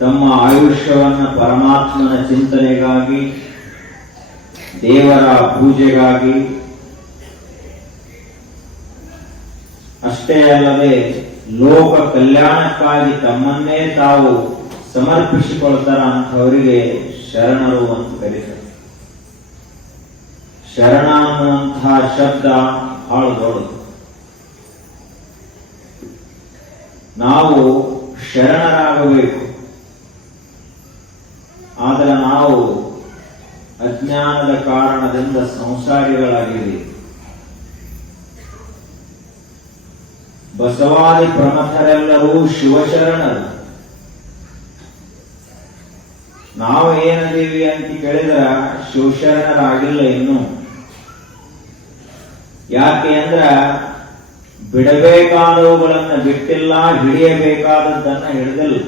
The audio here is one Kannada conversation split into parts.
ತಮ್ಮ ಆಯುಷ್ಯವನ್ನು ಪರಮಾತ್ಮನ ಚಿಂತನೆಗಾಗಿ, ದೇವರ ಪೂಜೆಗಾಗಿ, ಅಷ್ಟೇ ಅಲ್ಲದೆ ಲೋಕ ಕಲ್ಯಾಣಕ್ಕಾಗಿ ತಮ್ಮನ್ನೇ ತಾವು ಸಮರ್ಪಿಸಿಕೊಳ್ತಾರ ಅಂಥವರಿಗೆ ಶರಣರು ಅಂತ ಕರೀತಾರೆ. ಶರಣ ಅನ್ನುವಂತಹ ಶಬ್ದ ಬಹಳ ದೊಡ್ಡದು. ನಾವು ಶರಣರಾಗಬೇಕು. ಆದರೆ ನಾವು ಅಜ್ಞಾನದ ಕಾರಣದಿಂದ ಸಂಸಾರಿಗಳಾಗಿದ್ದೀವಿ. ಬಸವಾದಿ ಪ್ರಮಥರೆಲ್ಲರೂ ಶಿವಶರಣರು. ನಾವು ಏನದೀವಿ ಅಂತ ಕೇಳಿದ್ರ ಶಿವಶರಣರಾಗಿಲ್ಲ ಇನ್ನು. ಯಾಕೆ ಅಂದ್ರ ಬಿಡಬೇಕಾದವುಗಳನ್ನ ಬಿಟ್ಟಿಲ್ಲ, ಹಿಡಿಯಬೇಕಾದದ್ದನ್ನ ಹಿಡಿದಿಲ್ಲ.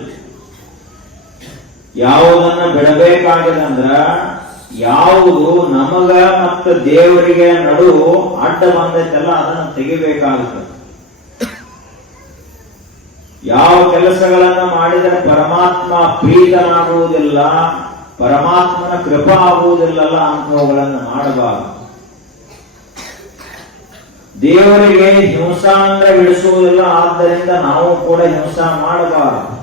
ಯಾವುದನ್ನ ಬಿಡಬೇಕಾಗಿದಂದ್ರ ಯಾವುದು ನಮಗ ಮತ್ತು ದೇವರಿಗೆ ನಡು ಅಡ್ಡ ಬಂದೈತಲ್ಲ ಅದನ್ನು ತೆಗಿಬೇಕಾಗುತ್ತೆ. ಯಾವ ಕೆಲಸಗಳನ್ನ ಮಾಡಿದರೆ ಪರಮಾತ್ಮ ಪ್ರೀತನಾಗುವುದಿಲ್ಲ, ಪರಮಾತ್ಮನ ಕೃಪಾ ಆಗುವುದಿಲ್ಲಲ್ಲ ಅಂಥವುಗಳನ್ನು ಮಾಡಬಾರದು. ದೇವರಿಗೆ ಹಿಂಸಾ ಅಂದ್ರೆ ಬಿಡಿಸುವುದಿಲ್ಲ, ಆದ್ದರಿಂದ ನಾವು ಕೂಡ ಹಿಂಸಾ ಮಾಡಬಾರದು.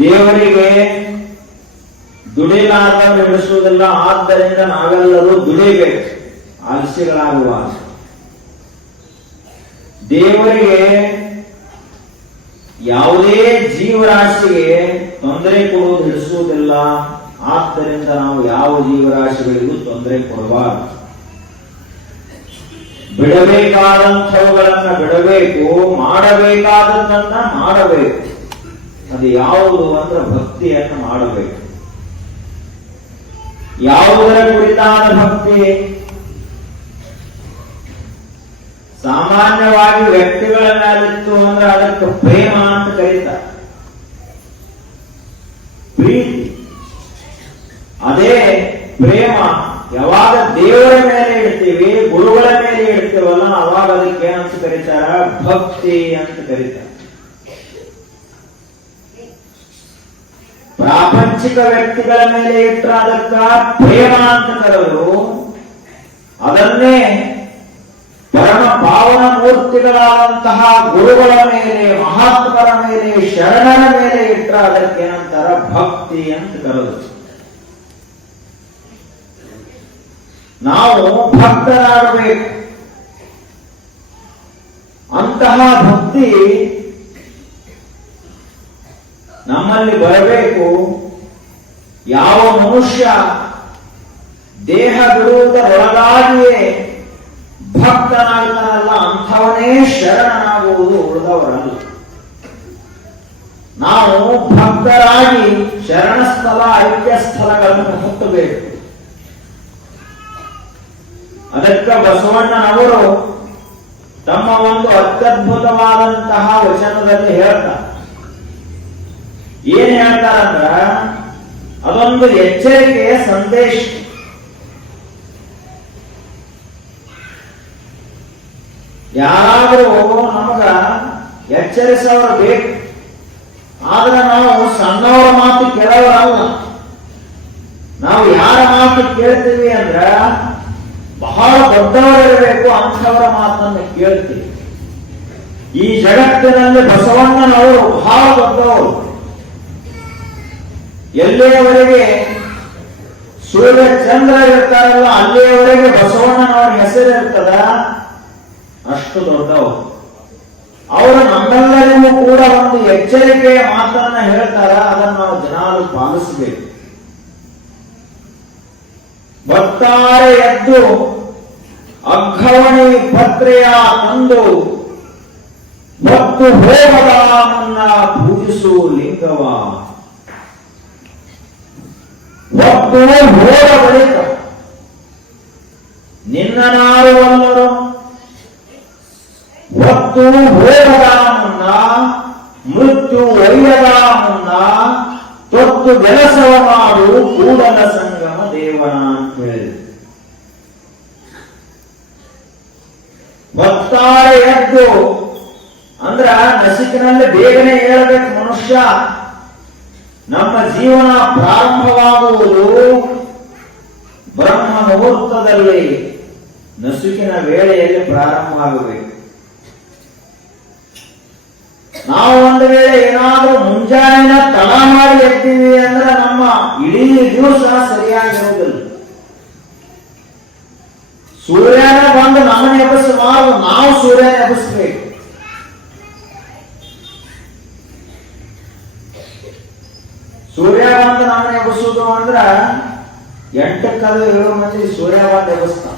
ದೇವರಿಗೆ ದುಡಿಲಾರದನ್ನು ಬಿಡಿಸುವುದಿಲ್ಲ, ಆದ್ದರಿಂದ ನಾವೆಲ್ಲರೂ ದುಡಿಬೇಕು, ಆಲಸ್ಯಗಳಾಗಬಾರದು. ದೇವರಿಗೆ ಯಾವುದೇ ಜೀವರಾಶಿಗೆ ತೊಂದರೆ ಕೊಡುವುದು ಹಿಡಿಸುವುದಿಲ್ಲ, ಆದ್ದರಿಂದ ನಾವು ಯಾವ ಜೀವರಾಶಿಗಳಿಗೂ ತೊಂದರೆ ಕೊಡಬಾರದು. ಬಿಡಬೇಕಾದಂಥವುಗಳನ್ನ ಬಿಡಬೇಕು, ಮಾಡಬೇಕಾದದ್ದನ್ನ ಮಾಡಬೇಕು. ಅದು ಯಾವುದು ಅಂದ್ರೆ ಭಕ್ತಿಯನ್ನು ಮಾಡಬೇಕು. ಯಾವುದರ ಕುರಿತಾದ ಭಕ್ತಿ? ಸಾಮಾನ್ಯವಾಗಿ ವ್ಯಕ್ತಿಗಳ ಮೇಲಿತ್ತು ಅಂದ್ರೆ ಅದಕ್ಕೆ ಪ್ರೇಮ ಅಂತ ಕರೀತಾರೆ, ಪ್ರೀತಿ. ಅದೇ ಪ್ರೇಮ ಯಾವಾಗ ದೇವರ ಮೇಲೆ ಇಡ್ತೀವಿ, ಗುರುಗಳ ಮೇಲೆ ಇಡ್ತೀವಲ್ಲ, ಅವಾಗ ಅದಕ್ಕೆ ಏನಂತ ಕರೀತಾರ? ಭಕ್ತಿ ಅಂತ ಕರೀತಾರೆ. ಪ್ರಾಪಂಚಿಕ ವ್ಯಕ್ತಿಗಳ ಮೇಲೆ ಇಟ್ಟರೆ ಅದಕ್ಕ ಪ್ರೇಮ ಅಂತ ಕರೆದು, ಅದನ್ನೇ ಪರಮ ಪಾವನ ಮೂರ್ತಿಗಳಾದಂತಹ ಗುರುಗಳ ಮೇಲೆ, ಮಹಾತ್ಮರ ಮೇಲೆ, ಶರಣರ ಮೇಲೆ ಇಟ್ಟರೆ ಅದಕ್ಕೆ ಏನಂತಾರ? ಭಕ್ತಿ ಅಂತ ಕರೆದು. ನಾವು ಭಕ್ತರಾಗಬೇಕು. ಅಂತಹ ಭಕ್ತಿ ನಮ್ಮಲ್ಲಿ ಬರಬೇಕು. ಯಾವ ಮನುಷ್ಯ ದೇಹ ಬಿಡುವುದರೊಳಗಾಗಿಯೇ ಭಕ್ತನಾಗ್ತಾನಲ್ಲ ಅಂಥವನೇ ಶರಣನಾಗುವುದು, ಉಳಿದವರಲ್ಲ. ನಾವು ಭಕ್ತರಾಗಿ ಶರಣಸ್ಥಳ, ಐಕ್ಯ ಸ್ಥಳಗಳನ್ನು ಮುಟ್ಟಬೇಕು. ಅದಕ್ಕೆ ಬಸವಣ್ಣನವರು ತಮ್ಮ ಒಂದು ಅತ್ಯದ್ಭುತವಾದಂತಹ ವಚನದಲ್ಲಿ ಹೇಳ್ತಾರೆ. ಏನ್ ಹೇಳ್ತಾರಂದ್ರ, ಅದೊಂದು ಎಚ್ಚರಿಕೆಯ ಸಂದೇಶ. ಯಾರಾದರೂ ನಮಗ ಎಚ್ಚರಿಸೋರು ಬೇಕು, ಆದ್ರೆ ನಾವು ಸಣ್ಣವರ ಮಾತು ಕೇಳೋರಲ್ಲ. ನಾವು ಯಾರ ಮಾತು ಕೇಳ್ತೀವಿ ಅಂದ್ರ ಬಹಳ ದೊಡ್ಡವರಿರಬೇಕು, ಅಂಥವರ ಮಾತನ್ನು ಕೇಳ್ತೀವಿ. ಈ ಜಗತ್ತಿನಲ್ಲಿ ಬಸವಣ್ಣನವರು ಬಹಳ ದೊಡ್ಡವರು. ಎಲ್ಲಿಯವರೆಗೆ ಸೂರ್ಯ ಚಂದ್ರ ಇರ್ತಾರಲ್ಲ ಅಲ್ಲಿಯವರೆಗೆ ಬಸವಣ್ಣನವರ ಹೆಸರು ಇರ್ತದ, ಅಷ್ಟು ದೊಡ್ಡವರು. ಅವರು ನಮ್ಮೆಲ್ಲರಿಗೂ ಕೂಡ ಒಂದು ಎಚ್ಚರಿಕೆಯ ಮಾತನ್ನ ಹೇಳ್ತಾರ, ಅದನ್ನು ನಾವು ದಿನಾಲು ಪಾಲಿಸಬೇಕು. ಭಕ್ತಾರೆ ಎದ್ದು ಅಘವಣಿ ಪತ್ರೆಯ ತಂದು ಮತ್ತು ಹೋಗದ ಮುನ್ನ ಪೂಜಿಸು ಲಿಂಗವ. ಮತ್ತು ಹೋದ ಬಳಿಕ ನಿನ್ನನಾರುವಲ್ಲರು ಹೊತ್ತು ಹೋಗದ ಮುನ್ನ, ಮೃತ್ಯು ಒಯ್ಯದ ಮುನ್ನ ತೊತ್ತು ಕೆಲಸವ ಮಾಡು ಕೂಡಲ ಸಂಗಮ ದೇವನ ಅಂತ ಹೇಳಿದ್ರು. ಭಕ್ತಾರೆ ಎದ್ದು ಅಂದ್ರ ನಸಿಕಿನಲ್ಲಿ ಬೇಗನೆ ಹೇಳಬೇಕು ಮನುಷ್ಯ. ನಮ್ಮ ಜೀವನ ಪ್ರಾರಂಭವಾಗುವುದು ಬ್ರಹ್ಮ ಮುಹೂರ್ತದಲ್ಲಿ, ನಸುಕಿನ ವೇಳೆಯಲ್ಲಿ ಪ್ರಾರಂಭ ಆಗಬೇಕು. ನಾವು ಒಂದು ವೇಳೆ ಏನಾದರೂ ಮುಂಜಾನೆ ತಡ ಮಾಡಿ ಎತ್ತೀವಿ ಅಂದ್ರೆ ನಮ್ಮ ಇಡೀ ದಿವಸ ಸರಿಯಾಗಿರುವುದಿಲ್ಲ. ಸೂರ್ಯನ ಬಂದು ನಮ್ಮನ್ನು ಎಬ್ಬಿಸಬಾರದು, ನಾವು ಸೂರ್ಯನ ಎಬ್ಬಿಸಬೇಕು. ಸೂರ್ಯ ಬಂದು ನಮ್ಮನ್ನು ಎಬ್ಬಿಸುವುದು ಅಂದ್ರ 8-7 ಮಂದಿ ಸೂರ್ಯ ಬಂದು ಎಬ್ಬಿಸ್ತಾನ.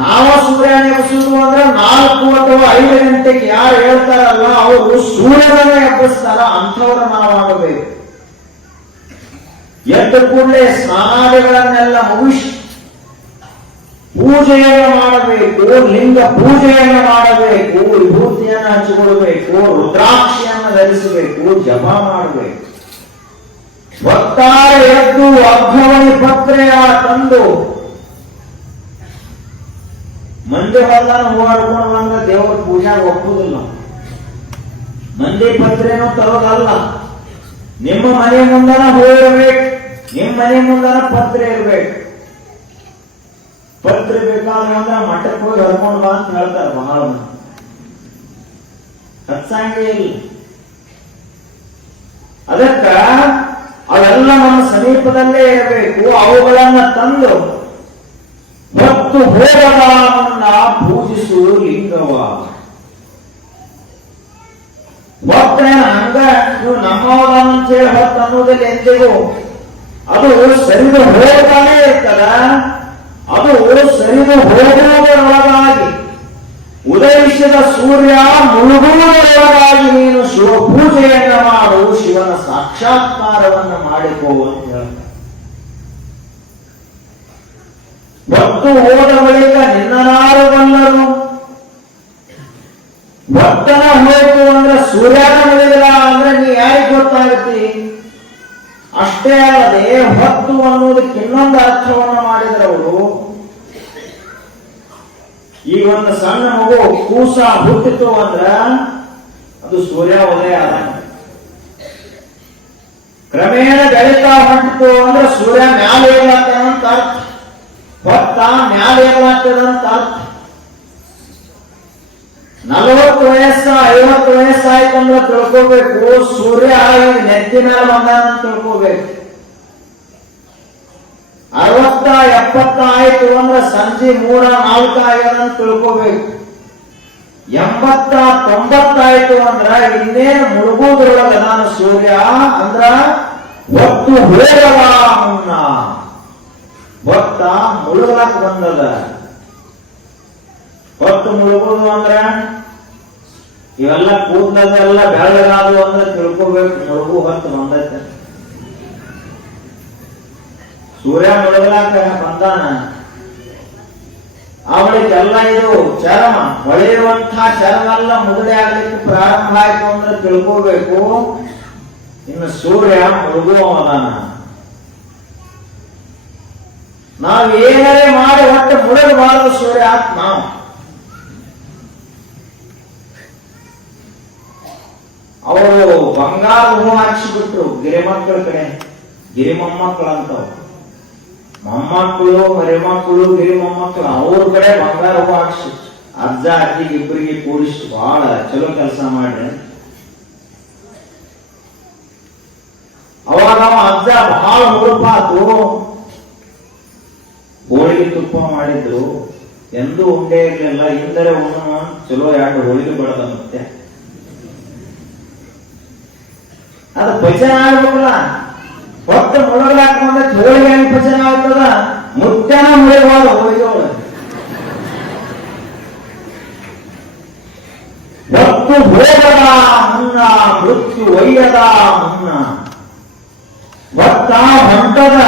ನಾವು ಸೂರ್ಯನ ಎಬ್ಬಿಸುವುದು ಅಂದ್ರೆ 4 ಅಥವಾ 5 ಗಂಟೆಗೆ ಯಾರು ಹೇಳ್ತಾರಲ್ಲ ಅವರು ಸೂರ್ಯನ ಎಬ್ಬಿಸ್ತಾರ, ಅಂಥವ್ರ ನಾವು ಆಗಬೇಕು. ಎದ್ದ ಕೂಡಲೇ ಸ್ನಾನಾದಿಗಳನ್ನೆಲ್ಲ ಮುಗಿಸಿ ಪೂಜೆಯನ್ನು ಮಾಡಬೇಕು, ಲಿಂಗ ಪೂಜೆಯನ್ನು ಮಾಡಬೇಕು, ವಿಭೂತಿಯನ್ನು ಹಂಚಿಕೊಳ್ಬೇಕು, ರುದ್ರಾಕ್ಷಿಯನ್ನು ಧರಿಸಬೇಕು, ಜಪ ಮಾಡಬೇಕು. ಒತ್ತಾರೆ ಎದ್ದು ಅರ್ಧವಣಿ ಪತ್ರೆಯ ತಂದು ಮಂದಿ ಹೊಲ್ದಾನ ಹೂವಾಡ್ಕೊಂಡು ಬಂದ್ರೆ ದೇವರ ಪೂಜಾಗ ಒಪ್ಪುದಿಲ್ಲ. ಮಂದಿ ಪತ್ರೆನೂ ತರೋದಲ್ಲ, ನಿಮ್ಮ ಮನೆ ಮುಂದನ ಹೂ ಇರ್ಬೇಕು, ನಿಮ್ಮ ಮನೆ ಮುಂದನ ಪತ್ರೆ ಇರ್ಬೇಕು. ಪತ್ರೆ ಬೇಕಾದ್ರೆ ಅಂದ್ರೆ ಮಠಕ್ಕೆ ಹೋಗಿ ಹರ್ಕೊಂಡು ಬಾ ಅಂತ ಹೇಳ್ತಾರೆ ಬಹಳ ಮಂದಿ. ಹಚ್ಚಂಗೆ ಇಲ್ಲ. ಅದಕ್ಕ ಅವೆಲ್ಲ ನಮ್ಮ ಸಮೀಪದಲ್ಲೇ ಇರಬೇಕು. ಅವುಗಳನ್ನ ತಂದು ಹೊತ್ತು ಹೋಗದ ಮುನ್ನ ಪೂಜಿಸು ಲಿಂಗವ. ಹೊತ್ತೇನ ಹಂಗ ನೀವು ನಮ್ಮವರ ಅಂತೇಳಿ ಹೊತ್ತು ಅನ್ನೋದಲ್ಲಿ ಎಂದಿಗೂ ಅದು ಸರಿದು ಹೋಗ್ತಾನೆ ಇರ್ತದ. ಅದು ಸರಿದು ಹೋಗುವುದರೊಳಗಾಗಿ ಉದಯಿಸಿದ ಸೂರ್ಯ ಮುಳುಗುವುದರೊಳಗಾಗಿ ನೀನು ಶಿವ ಪೂಜೆಯನ್ನ ಮಾಡು, ಶಿವನ ಸಾಕ್ಷಾತ್ಕಾರವನ್ನು ಮಾಡಿಕೋ ಅಂತ ಹೇಳ್ತಾರೆ. ಹೊತ್ತು ಹೋದ ಬಳಿಕ ನಿನ್ನನಾರು ಬಲ್ಲರು. ಹೊತ್ತನ ಹೋಯ್ತು ಅಂದ್ರೆ ಸೂರ್ಯನ ಮುಳುಗಿದ ಅಂದ್ರೆ ನೀ ಯಾರಿಗೆ ಗೊತ್ತಾಗುತ್ತೆ. ಅಷ್ಟೇ ಅಲ್ಲದೆ ಹೊತ್ತು ಅನ್ನೋದಕ್ಕೆ ಇನ್ನೊಂದು ಅರ್ಥವನ್ನು ಮಾಡಿದ್ರೆ ಅವರು, ಈಗ ಒಂದು ಸಣ್ಣ ಮಗು ಕೂಸ ಹುಟ್ಟಿತು ಅಂದ್ರ ಅದು ಸೂರ್ಯ ಉದಯ ಆದ. ಕ್ರಮೇಣ ಬೆಳೀತಾ ಹೊಂಟಿತು ಅಂದ್ರೆ ಸೂರ್ಯ ಮ್ಯಾಲೆ ಏರ್ಲಾಗ್ತಾನಂತ ಅರ್ಥ, ಹೊತ್ತ ಮ್ಯಾಲೆ ಏರ್ಲಾಗ್ತದಂತ ಅರ್ಥ. 40 ವಯಸ್ಸು 50 ವಯಸ್ಸಾಯ್ತಂದ್ರೆ ತಿಳ್ಕೋಬೇಕು ಸೂರ್ಯ ಈಗ ನೆತ್ತಿ ಮೇಲೆ ಬಂದಾನ ತಿಳ್ಕೋಬೇಕು. 60 70 ಆಯ್ತು ಅಂದ್ರೆ ಸಂಜೆ 3-4 ಆಗ್ಯದಂತ ತಿಳ್ಕೋಬೇಕು. 80 90 ಆಯ್ತು ಅಂದ್ರ ಇನ್ನೇನು ಮುಳುಗುವುದ್ರೊಳಗ ನಾನು ಸೂರ್ಯ ಅಂದ್ರ ಹೊತ್ತು ಹೋಗಲ್ಲ ಮುನ್ನ, ಹೊತ್ತ ಮುಳುಗಲಾಕ ಬಂದದ. ಹೊತ್ತು ಮುಳುಗುದು ಅಂದ್ರ ಇವೆಲ್ಲ ಕೂದಲೆಲ್ಲ ಬೆಳಗಾದು ಅಂದ್ರೆ ತಿಳ್ಕೋಬೇಕು ಮುಳುಗು ಹೊತ್ತು ಬಂದೈತೆ. ಸೂರ್ಯ ಮುಳುಗಲಾಕ ಬಂದಾನ, ಅವಳಿಗೆಲ್ಲ ಇದು ಚರ್ಮ ಹೊಳೆಯುವಂತಹ ಚರ್ಮ ಎಲ್ಲ ಮುದುಡೆ ಆಗ್ಲಿಕ್ಕೆ ಪ್ರಾರಂಭ ಆಯ್ತು ಅಂದ್ರೆ ತಿಳ್ಕೋಬೇಕು ಇನ್ನು ಸೂರ್ಯ ಮುಳುಗುವದಾನ. ನಾವು ಏನಾರೇ ಮಾಡಿ ಒಟ್ಟು ಮುಳುಗಬಾರದು ಸೂರ್ಯ ಅಂತ ನಾವು. ಅವರು ಬಂಗಾರ ಹೂ ಹಾಕ್ಸಿಬಿಟ್ರು ಗಿರಿಮಕ್ಕಳ ಕಡೆ, ಗಿರಿಮೊಮ್ಮಕ್ಕಳು ಅಂತವ್. ಮೊಮ್ಮಕ್ಕಳು ಮರಿಮಕ್ಕಳು ಗಿರಿ ಮೊಮ್ಮಕ್ಕಳು ಅವ್ರ ಕಡೆ ಬಂಗಾರ ಹೂ ಹಾಕ್ಸಿ ಅಜ್ಜ ಅಜ್ಜಿಗೆ ಇಬ್ಬರಿಗೆ ಕೂಡಿಸಿ ಬಹಳ ಚಲೋ ಕೆಲಸ ಮಾಡ್ರಿ. ಅವಾಗ ಅಜ್ಜ ಬಹಳ ಹುಡುಪಾತು, ಹೋಳಿಗೆ ತುಪ್ಪ ಮಾಡಿದ್ರು, ಎಂದೂ ಉಂಡೆ ಇರ್ಲಿಲ್ಲ. ಇಂದರೆ ಉಣ್ಣು ಚಲೋ 2 ಹೋಳಿಗೆ ಬಡದ ಮತ್ತೆ ಅದು ಭಜನ ಆಗ್ಬೇಕಲ್ಲ. ಹೊತ್ತು ಮುಳುಗಲಾಕೊಂಡ ಹೋಳಿಗೆ ಭಜನ ಆಗ್ತದ, ಮುತ್ಯನ ಮುಳುಗುವಾಗ ಹೋಳಿಗೆ ಒಳಗೆ ಹೊತ್ತು ಹೋಗದ ಮುನ್ನ ಮೃತ್ಯು ಒಯ್ಯದ ಮುನ್ನ. ಹೊತ್ತ ಹೊಂಟದ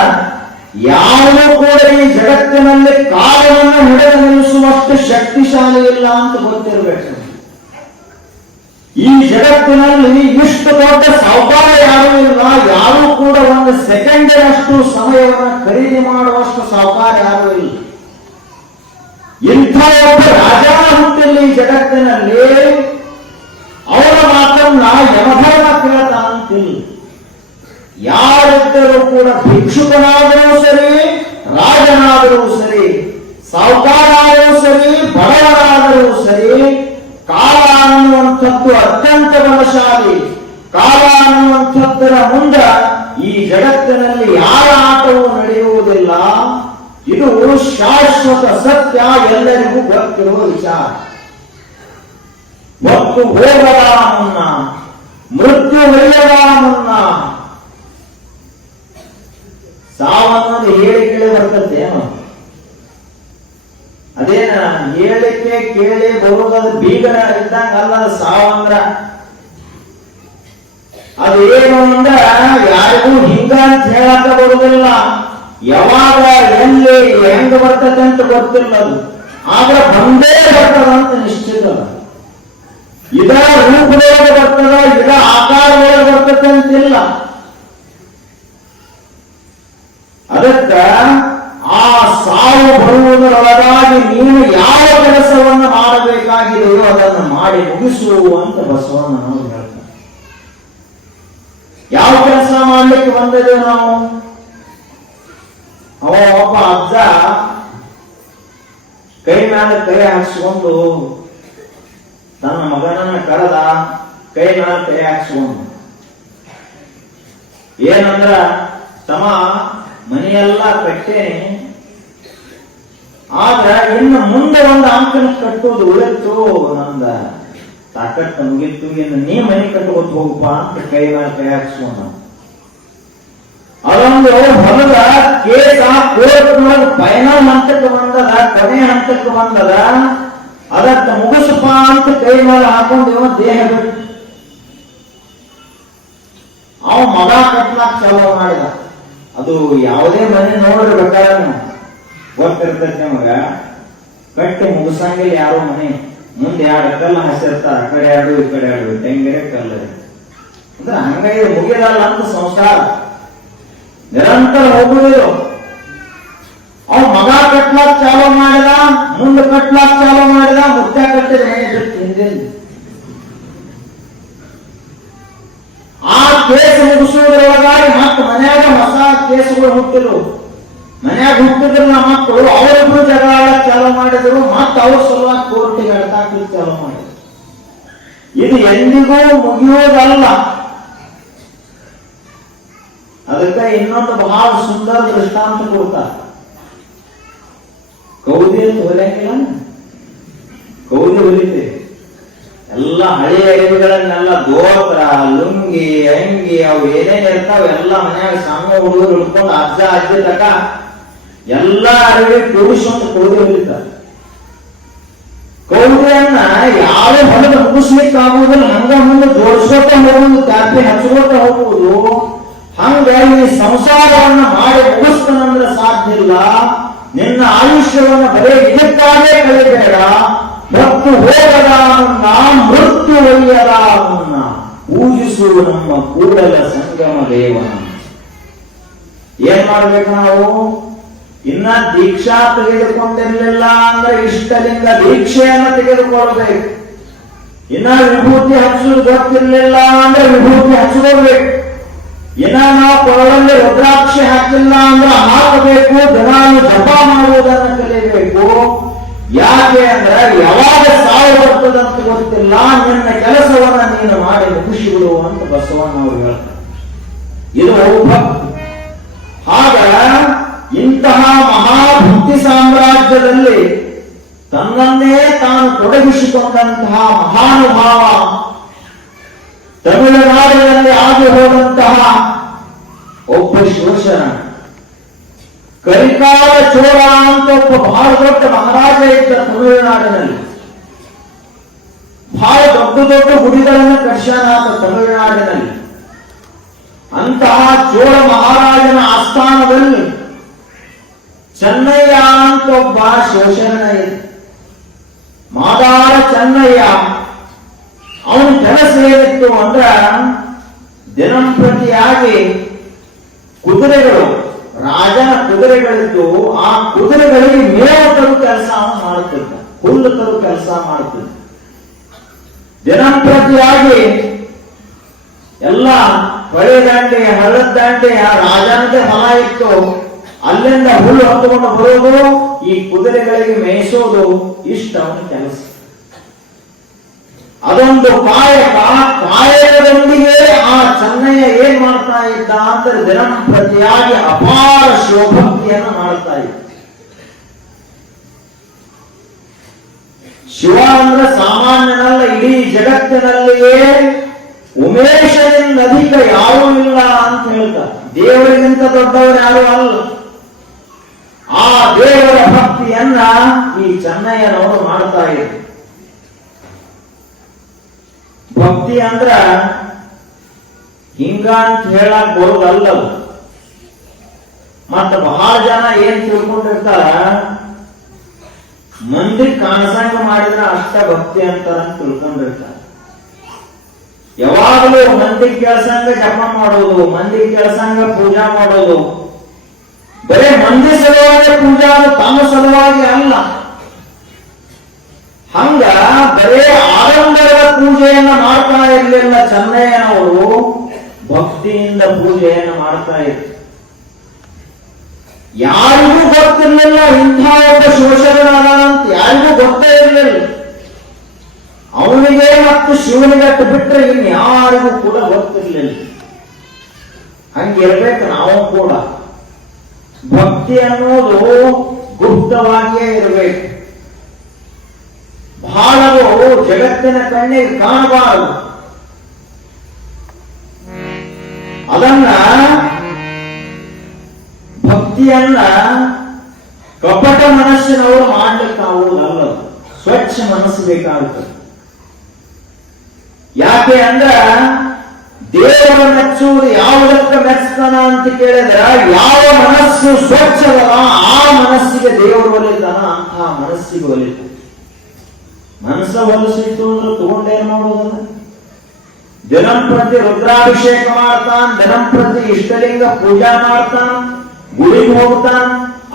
ಯಾವುದೂ ಕೂಡ ಈ ಜಗತ್ತಿನಲ್ಲಿ ಕಾಲವನ್ನು ಹಿಡಿದು ನಿಲ್ಲಿಸುವಷ್ಟು ಶಕ್ತಿಶಾಲಿ ಇಲ್ಲ ಅಂತ ಗೊತ್ತಿರಬೇಕು. ಈ ಜಗತ್ತಿನಲ್ಲಿ ಇಷ್ಟು ದೊಡ್ಡ ಸಾಹುಕಾರ ಯಾರೂ ಇಲ್ಲ, ಯಾರೂ ಕೂಡ ಒಂದು ಸೆಕೆಂಡಿನಷ್ಟು ಸಮಯವನ್ನು ಖರೀದಿ ಮಾಡುವಷ್ಟು ಸಾಹುಕಾರ ಯಾರೂ ಇಲ್ಲ. ಇಂಥ ಒಬ್ಬ ರಾಜ ಹುಟ್ಟಿಲ್ಲ ಈ ಜಗತ್ತಿನಲ್ಲಿ, ಅವರ ಮಾತನ್ನ ಯಮಧರ್ಮ ಕೇಳ್ತಾನಂತಿಲ್ಲ. ಕೂಡ ಭಿಕ್ಷುಕನಾದರೂ ಸರಿ, ರಾಜನಾದರೂ ಸರಿ, ಸಾಹುಕಾರಾದರೂ ಸರಿ, ಬಡವರಾದರೂ ಸರಿ, ಕಾಲ ಅನ್ನುವಂಥದ್ದು ಅತ್ಯಂತ ಬಲಶಾಲಿ. ಕಾಲ ಅನ್ನುವಂಥದ್ದರ ಮುಂದ ಈ ಜಗತ್ತಿನಲ್ಲಿ ಯಾರ ಆಟವೂ ನಡೆಯುವುದಿಲ್ಲ. ಇದು ಶಾಶ್ವತ ಸತ್ಯ, ಎಲ್ಲರಿಗೂ ಗೊತ್ತಿರುವ ವಿಚಾರ. ಮತ್ತು ಹೋಗದ ಮುನ್ನ, ಮೃತ್ಯು ಒಯ್ಯದ ಮುನ್ನ ಸಾವನ್ನೋದು ಹೇಳಿ ಕೇಳಿ ಬರ್ತದೆ. ಅದೇನ ಹೇಳಿಕೆ ಕೇಳಿ ಬರುವುದಾದ ಬೀಗರ ಇದ್ದಂಗ ಅಲ್ಲದ ಸಾವಂದ್ರ. ಅದೇನು ಅಂದ್ರ ಯಾರಿಗೂ ಹಿಂಗ ಅಂತ ಹೇಳಕ ಬರುವುದಿಲ್ಲ. ಯಾವಾಗ ಎಲ್ಲಿ ಹೆಂಗ ಬರ್ತದೆ ಅಂತ ಗೊತ್ತಿಲ್ಲ. ಅದು ಆದ್ರೆ ಬಂದೇ ಬರ್ತದಂತ ನಿಶ್ಚಿತ. ಇದ ರೂಪದೊಳಗೆ ಬರ್ತದ, ಇದ ಆಕಾರದೊಳಗೆ ಬರ್ತದೆ ಅಂತಿಲ್ಲ. ಅದಕ್ಕ ಆ ಸಾವು ಬರುವುದರೊಳಗಾಗಿ ನೀನು ಯಾವ ಕೆಲಸವನ್ನು ಮಾಡಬೇಕಾಗಿದೆಯೋ ಅದನ್ನು ಮಾಡಿ ಮುಗಿಸುವಂತ ಬಸವಣ್ಣ ನಾವು ಹೇಳ್ತಾರೆ. ಯಾವ ಕೆಲಸ ಮಾಡ್ಲಿಕ್ಕೆ ಬಂದಿದ್ದೇವೆ ನಾವು? ಅವ ಒಬ್ಬ ಅಜ್ಜ ಕೈ ಮೇಲೆ ಕೈ ಹಾಕ್ಸ್ಕೊಂಡು ತನ್ನ ಮಗನನ್ನ ಕರೆದ. ಕೈ ಮೇಲೆ ಕೈ ಹಾಕ್ಸ್ಕೊಂಡು ಏನಂದ್ರ, ತಮ್ಮ ಮನೆಯೆಲ್ಲ ಕಟ್ಟೇನೆ, ಆದ್ರೆ ಇನ್ನು ಮುಂದೆ ಒಂದು ಅಂಕನ ಕಟ್ಟುವುದು ಉಳಿತು, ನಂದ ತಾಕತ್ತು ಮುಗಿತು, ಇನ್ನು ನೀ ಮನೆ ಕಟ್ಟುವುದು ಹೋಗಪ್ಪ ಅಂತ ಕೈ ಮೇಲೆ ಕೈ ಹಾಕ್ಸ್ಕೊಂಡ. ಅದೊಂದು ಹೊಲದ ಕೇಸ ಕೋರ್ಟ್ನೊಳಗೆ ಫೈನಲ್ ಹಂತಕ್ಕೆ ಬಂದದ, ಕೊನೆ ಹಂತಕ್ಕೆ ಬಂದದ. ಅದಕ್ಕ ಮುಗಿಸಪ್ಪ ಅಂತ ಕೈ ಮೇಲೆ ಹಾಕೊಂಡು ದೇಹ ಬಿಟ್ಟು ಅವ ಮಗ ಕಟ್ಲಾಕ್ ಚಾಲೋ ಮಾಡಿದ. ಅದು ಯಾವುದೇ ಮನೆ ನೋಡ್ರಿ ಬೇಕಾದ್ರೆ ಗೊತ್ತಿರ್ತೈತೆ ಮಗ, ಕಟ್ಟಿ ಮುಗಿಸಂಗಿಲ್ಲ ಯಾರೋ ಮನೆ. ಮುಂದೆ ಎರಡು ಕಲ್ಲ ಹಸಿರ್ತಾರ, ಆ ಕಡೆ ಎರಡು ಈ ಕಡೆ ಎರಡು, ತೆಂಗಿನ ಕಲ್ಲ ಅಂದ್ರೆ ಹಂಗಾಗಿ ಮುಗಿದಲ್ಲ ಅಂತ ಸಂಸಾರ ನಿರಂತರ ಹೋಗುವುದು. ಅವ್ ಮಗ ಕಟ್ಲಾಕ್ ಚಾಲೂ ಮಾಡಿದ, ಮುಂದೆ ಕಟ್ಲಾಕ್ ಚಾಲೂ ಮಾಡಿದ, ಮುದ್ದೆ ಕಟ್ಟಿದ ಮನೆ ಬಿಟ್ಟು ಹಿಂದಿನ ಆ ಕೇಸ್ ಮುಗಿಸುವುದರೊಳಗಾಗಿ ಮತ್ತೆ ಮನ್ಯಾಗ ಹೊಸ ಕೇಸುಗಳು ಹುಟ್ಟಿದ್ರು. ಮನ್ಯಾಗ ಹುಟ್ಟಿದ್ರು ನಮ್ಮ ಮಕ್ಕಳು, ಅವರಿಬ್ರು ಜಗಳ ಆಡಕ್ ಚಾಲೂ ಮಾಡಿದ್ರು. ಮತ್ತೆ ಅವ್ರ ಸಲುವಾಗಿ ಕೋರ್ಟಿಗೆ ಅಡ್ತಾಕ್ಲಿಕ್ಕೆ ಚಾಲೂ ಮಾಡಿದ್ರು. ಇದು ಎಂದಿಗೂ ಮುಗಿಯುವುದಲ್ಲ. ಅದಕ್ಕೆ ಇನ್ನೊಂದು ಬಹಳ ಸುಂದರ ದೃಷ್ಟಾಂತ ಕೊಡ್ತಾರೆ. ಕೌದಿ ಅಂತ ಹೊಲಿಯಂಗಿಲ್ಲ, ಕೌದಿ ಹೊಲಿತೆ ಎಲ್ಲ ಹಳೆಯ ಅರಿವುಗಳನ್ನೆಲ್ಲ ದೋತ್ರ, ಲುಂಗಿ, ಅಂಗಿ ಅವು ಏನೇನ್ ಇರ್ತಾವ ಎಲ್ಲ ಮನ್ಯಾಗ ಸಣ್ಣ ಹುಡುಗರು ಹಿಡ್ಕೊಂಡು ಅಜ್ಜ ಅಜ್ಜಿ ತಕ ಎಲ್ಲ ಅರಿವಿ ಪುರುಷ ಅಂತ ಕೌದಿ ಹೊಲಿತಾರೆ. ಕೌದಿಯನ್ನ ಯಾವ ಹೊಲದ ಮುಗಿಸ್ಲಿಕ್ಕೆ ಆಗುವುದಿಲ್ಲ, ಹಂಗ ಮುಂದೆ ಜೋಡಿಸ್ಕೊತ ಹೋಗುವುದು, ತ್ಯಾಪಿ ಹಚ್ಕೋತ ಹೋಗುವುದು. ಹಂಗ ಈ ಸಂಸಾರವನ್ನ ಮಾಡಿ ಮುಗಿಸ್ತಾನಂದ್ರೆ ಸಾಧ್ಯ ಇಲ್ಲ. ನಿನ್ನ ಆಯುಷ್ಯವನ್ನು ಬರೇ ಇದಕ್ಕಾಗೇ ಕಳಿಬೇಡ. ಮತ್ತು ಹೋಗದ ಮುನ್ನ, ಮೃತ್ಯು ಒಯ್ಯದ ಮುನ್ನ ಪೂಜಿಸು ನಮ್ಮ ಕೂಡಲ ಸಂಗಮ ದೇವನ. ಏನ್ ಮಾಡ್ಬೇಕು ನಾವು? ಇನ್ನ ದೀಕ್ಷಾ ತೆಗೆದುಕೊಂಡಿರ್ಲಿಲ್ಲ ಅಂದ್ರೆ ಇಷ್ಟಲಿಂಗ ದೀಕ್ಷೆಯನ್ನು ತೆಗೆದುಕೊಳ್ಬೇಕು. ಇನ್ನ ವಿಭೂತಿ ಹಚ್ಚುವುದು ಗೊತ್ತಿರ್ಲಿಲ್ಲ ಅಂದ್ರೆ ವಿಭೂತಿ ಹಚ್ಕೋಬೇಕು. ಇನ್ನ ನಾವು ಕೊರಳಲ್ಲಿ ರುದ್ರಾಕ್ಷಿ ಹಾಕಿಲ್ಲ ಅಂದ್ರೆ ಹಾಕಬೇಕು. ದಿನಾಲು ಜಪ ಮಾಡುವುದನ್ನು ಕಲಿಯಬೇಕು. ಯಾಕೆ ಅಂದ್ರೆ ಯಾವಾಗ ಸಾವು ಬರ್ತದಂತ ಗೊತ್ತಿಲ್ಲ, ನಿನ್ನ ಕೆಲಸವನ್ನ ನೀನು ಮಾಡಿ ಮುಗಿಸಿಬಿಡು ಅಂತ ಬಸವಣ್ಣ ಅವರು ಹೇಳ್ತಾರೆ. ಇದು ಭಕ್ತಿ. ಆಗ ಇಂತಹ ಮಹಾಭಕ್ತಿ ಸಾಮ್ರಾಜ್ಯದಲ್ಲಿ ತನ್ನನ್ನೇ ತಾನು ತೊಡಗಿಸಿಕೊಂಡಂತಹ ಮಹಾನುಭಾವ, ತಮಿಳುನಾಡಿನಲ್ಲಿ ಆಗಿ ಹೋದಂತಹ ಒಬ್ಬ ಶಿವಶರಣ, ಕರಿಕಾಲ ಚೋಳ ಅಂತ ಒಬ್ಬ ಬಹಳ ದೊಡ್ಡ ಮಹಾರಾಜ ಇದ್ದ ತಮಿಳುನಾಡಿನಲ್ಲಿ. ಬಹಳ ದೊಡ್ಡ ದೊಡ್ಡ ಗುಡಿಗಳನ್ನು ಕಟ್ಸ್ಯಾನಾತ ತಮಿಳುನಾಡಿನಲ್ಲಿ. ಅಂತಹ ಚೋಳ ಮಹಾರಾಜನ ಆಸ್ಥಾನದಲ್ಲಿ ಚೆನ್ನಯ್ಯ ಅಂತ ಒಬ್ಬ ಶಿವಶರಣ ಇದ್ದ. ಮಾದಾರ ಚೆನ್ನಯ್ಯ. ಅವನ ಕೆಲಸ ಏನಿತ್ತು ಅಂದ್ರ ದಿನಂಪ್ರತಿಯಾಗಿ ಕುದುರೆಗಳು, ರಾಜನ ಕುದುರೆಗಳಿದ್ದು ಆ ಕುದುರೆಗಳಿಗೆ ಮೇವು ತರು ಕೆಲಸ ಅವನು ಮಾಡುತ್ತಿದ್ದ, ಹುಲ್ಲು ತರು ಕೆಲಸ ಮಾಡುತ್ತಿದ್ದ. ದಿನಂಪ್ರತಿಯಾಗಿ ಎಲ್ಲ ಹೊಳೆ ದಾಂಡೆ ಹಳ್ಳದ ದಾಂಡೆ ಆ ರಾಜನದೇ ಹೊಲ ಇತ್ತು, ಅಲ್ಲಿಂದ ಹುಲ್ಲು ಹೊತ್ತುಕೊಂಡು ಬರೋದು, ಈ ಕುದುರೆಗಳಿಗೆ ಮೇಯಿಸೋದು, ಇಷ್ಟ ಅವನ ಕೆಲಸ. ಅದೊಂದು ಕಾಯಕದೊಂದಿಗೆ ಆ ಚೆನ್ನಯ್ಯ ಏನ್ ಮಾಡ್ತಾ ಇದ್ದ ಅಂದ್ರೆ ದಿನಂಪ್ರತಿಯಾಗಿ ಅಪಾರ ಶಿವಭಕ್ತಿಯನ್ನು ಮಾಡ್ತಾ ಇದ್ದ. ಶಿವ ಅಂದ್ರೆ ಸಾಮಾನ್ಯನಲ್ಲ, ಇಡೀ ಜಗತ್ತಿನಲ್ಲಿಯೇ ಉಮೇಶನಿಂದ ಅಧಿಕ ಯಾರೂ ಇಲ್ಲ ಅಂತ ಹೇಳ್ತಾರೆ. ದೇವರಿಗಿಂತ ದೊಡ್ಡವರು ಯಾರು ಅಲ್ಲ. ಆ ದೇವರ ಭಕ್ತಿಯನ್ನ ಈ ಚೆನ್ನಯ್ಯನವರು ಮಾಡ್ತಾ ಇದ್ರು. ಭಕ್ತಿ ಅಂದ್ರ ಹಿಂಗ ಅಂತ ಹೇಳಕ್ ಬರೋದಲ್ಲ. ಮತ್ತ ಬಹಳ ಜನ ಏನ್ ತಿಳ್ಕೊಂಡಿರ್ತಾರ, ಮಂದಿ ಕಾಣಸಂಗ ಮಾಡಿದ್ರ ಅಷ್ಟ ಭಕ್ತಿ ಅಂತಾರ ಅಂತ ತಿಳ್ಕೊಂಡಿರ್ತಾರ. ಯಾವಾಗಲೂ ಮಂದಿ ಕೆಲಸಂಗ ಜಪ ಮಾಡೋದು, ಮಂದಿ ಕೆಲಸಂಗ ಪೂಜಾ ಮಾಡೋದು, ಬರೇ ಮಂದಿ ಸಲುವಾಗಿ ಪೂಜಾ, ತಮ್ಮ ಸಲುವಾಗಿ ಅಲ್ಲ. ಹಂಗ ಬರೇ ಆಡಂಬರದ ಪೂಜೆಯನ್ನ ಮಾಡ್ತಾ ಇರಲಿಲ್ಲ ಚೆನ್ನಯ್ಯನವರು, ಭಕ್ತಿಯಿಂದ ಪೂಜೆಯನ್ನು ಮಾಡ್ತಾ ಇದ್ರು. ಯಾರಿಗೂ ಗೊತ್ತಿರಲಿಲ್ಲ ಇಂಥ ಒಬ್ಬ ಶೋಷಕನಾದಂತ, ಯಾರಿಗೂ ಗೊತ್ತೇ ಇರಲಿಲ್ಲ. ಅವನಿಗೆ ಮತ್ತು ಶಿವನಿಗಟ್ಟು ಬಿಟ್ಟರೆ ಇನ್ಯಾರಿಗೂ ಕೂಡ ಗೊತ್ತಿರಲಿಲ್ಲ. ಹಂಗಿರ್ಬೇಕು ನಾವು ಕೂಡ. ಭಕ್ತಿ ಅನ್ನೋದು ಗುಪ್ತವಾಗಿಯೇ ಇರಬೇಕು. ಬಹಳವು ಜಗತ್ತಿನ ಕಣ್ಣಿಗೆ ಕಾಣಬಾರದು. ಅದನ್ನ ಭಕ್ತಿಯನ್ನ ಕಪಟ ಮನಸ್ಸಿನವರು ಮಾಡ್ಲಿಕ್ಕಾಗುವುದಲ್ಲ, ಸ್ವಚ್ಛ ಮನಸ್ಸು ಬೇಕಾಗುತ್ತದೆ. ಯಾಕೆ ಅಂದ್ರ ದೇವರು ಮೆಚ್ಚುವುದು ಯಾವುದಕ್ಕೆ ಮೆಚ್ಚತಾನ ಅಂತ ಕೇಳಿದ್ರ, ಯಾವ ಮನಸ್ಸು ಸ್ವಚ್ಛವಲ್ಲ ಆ ಮನಸ್ಸಿಗೆ ದೇವರು ಒಲಿತಾನ, ಅಂತಹ ಮನಸ್ಸಿಗೆ ಒಲಿತಾನ. ಮನಸ್ಸ ಹೊಲಸಿತ್ತು ಅಂದ್ರೆ ತಗೊಂಡೇನ್ ಮಾಡೋದಲ್ಲ. ದಿನಂಪ್ರತಿ ರುದ್ರಾಭಿಷೇಕ ಮಾಡ್ತಾನ, ದಿನಂಪ್ರತಿ ಇಷ್ಟಲಿಂಗ ಪೂಜಾ ಮಾಡ್ತಾನ, ಗುಡಿಗೆ ಹೋಗ್ತಾನ.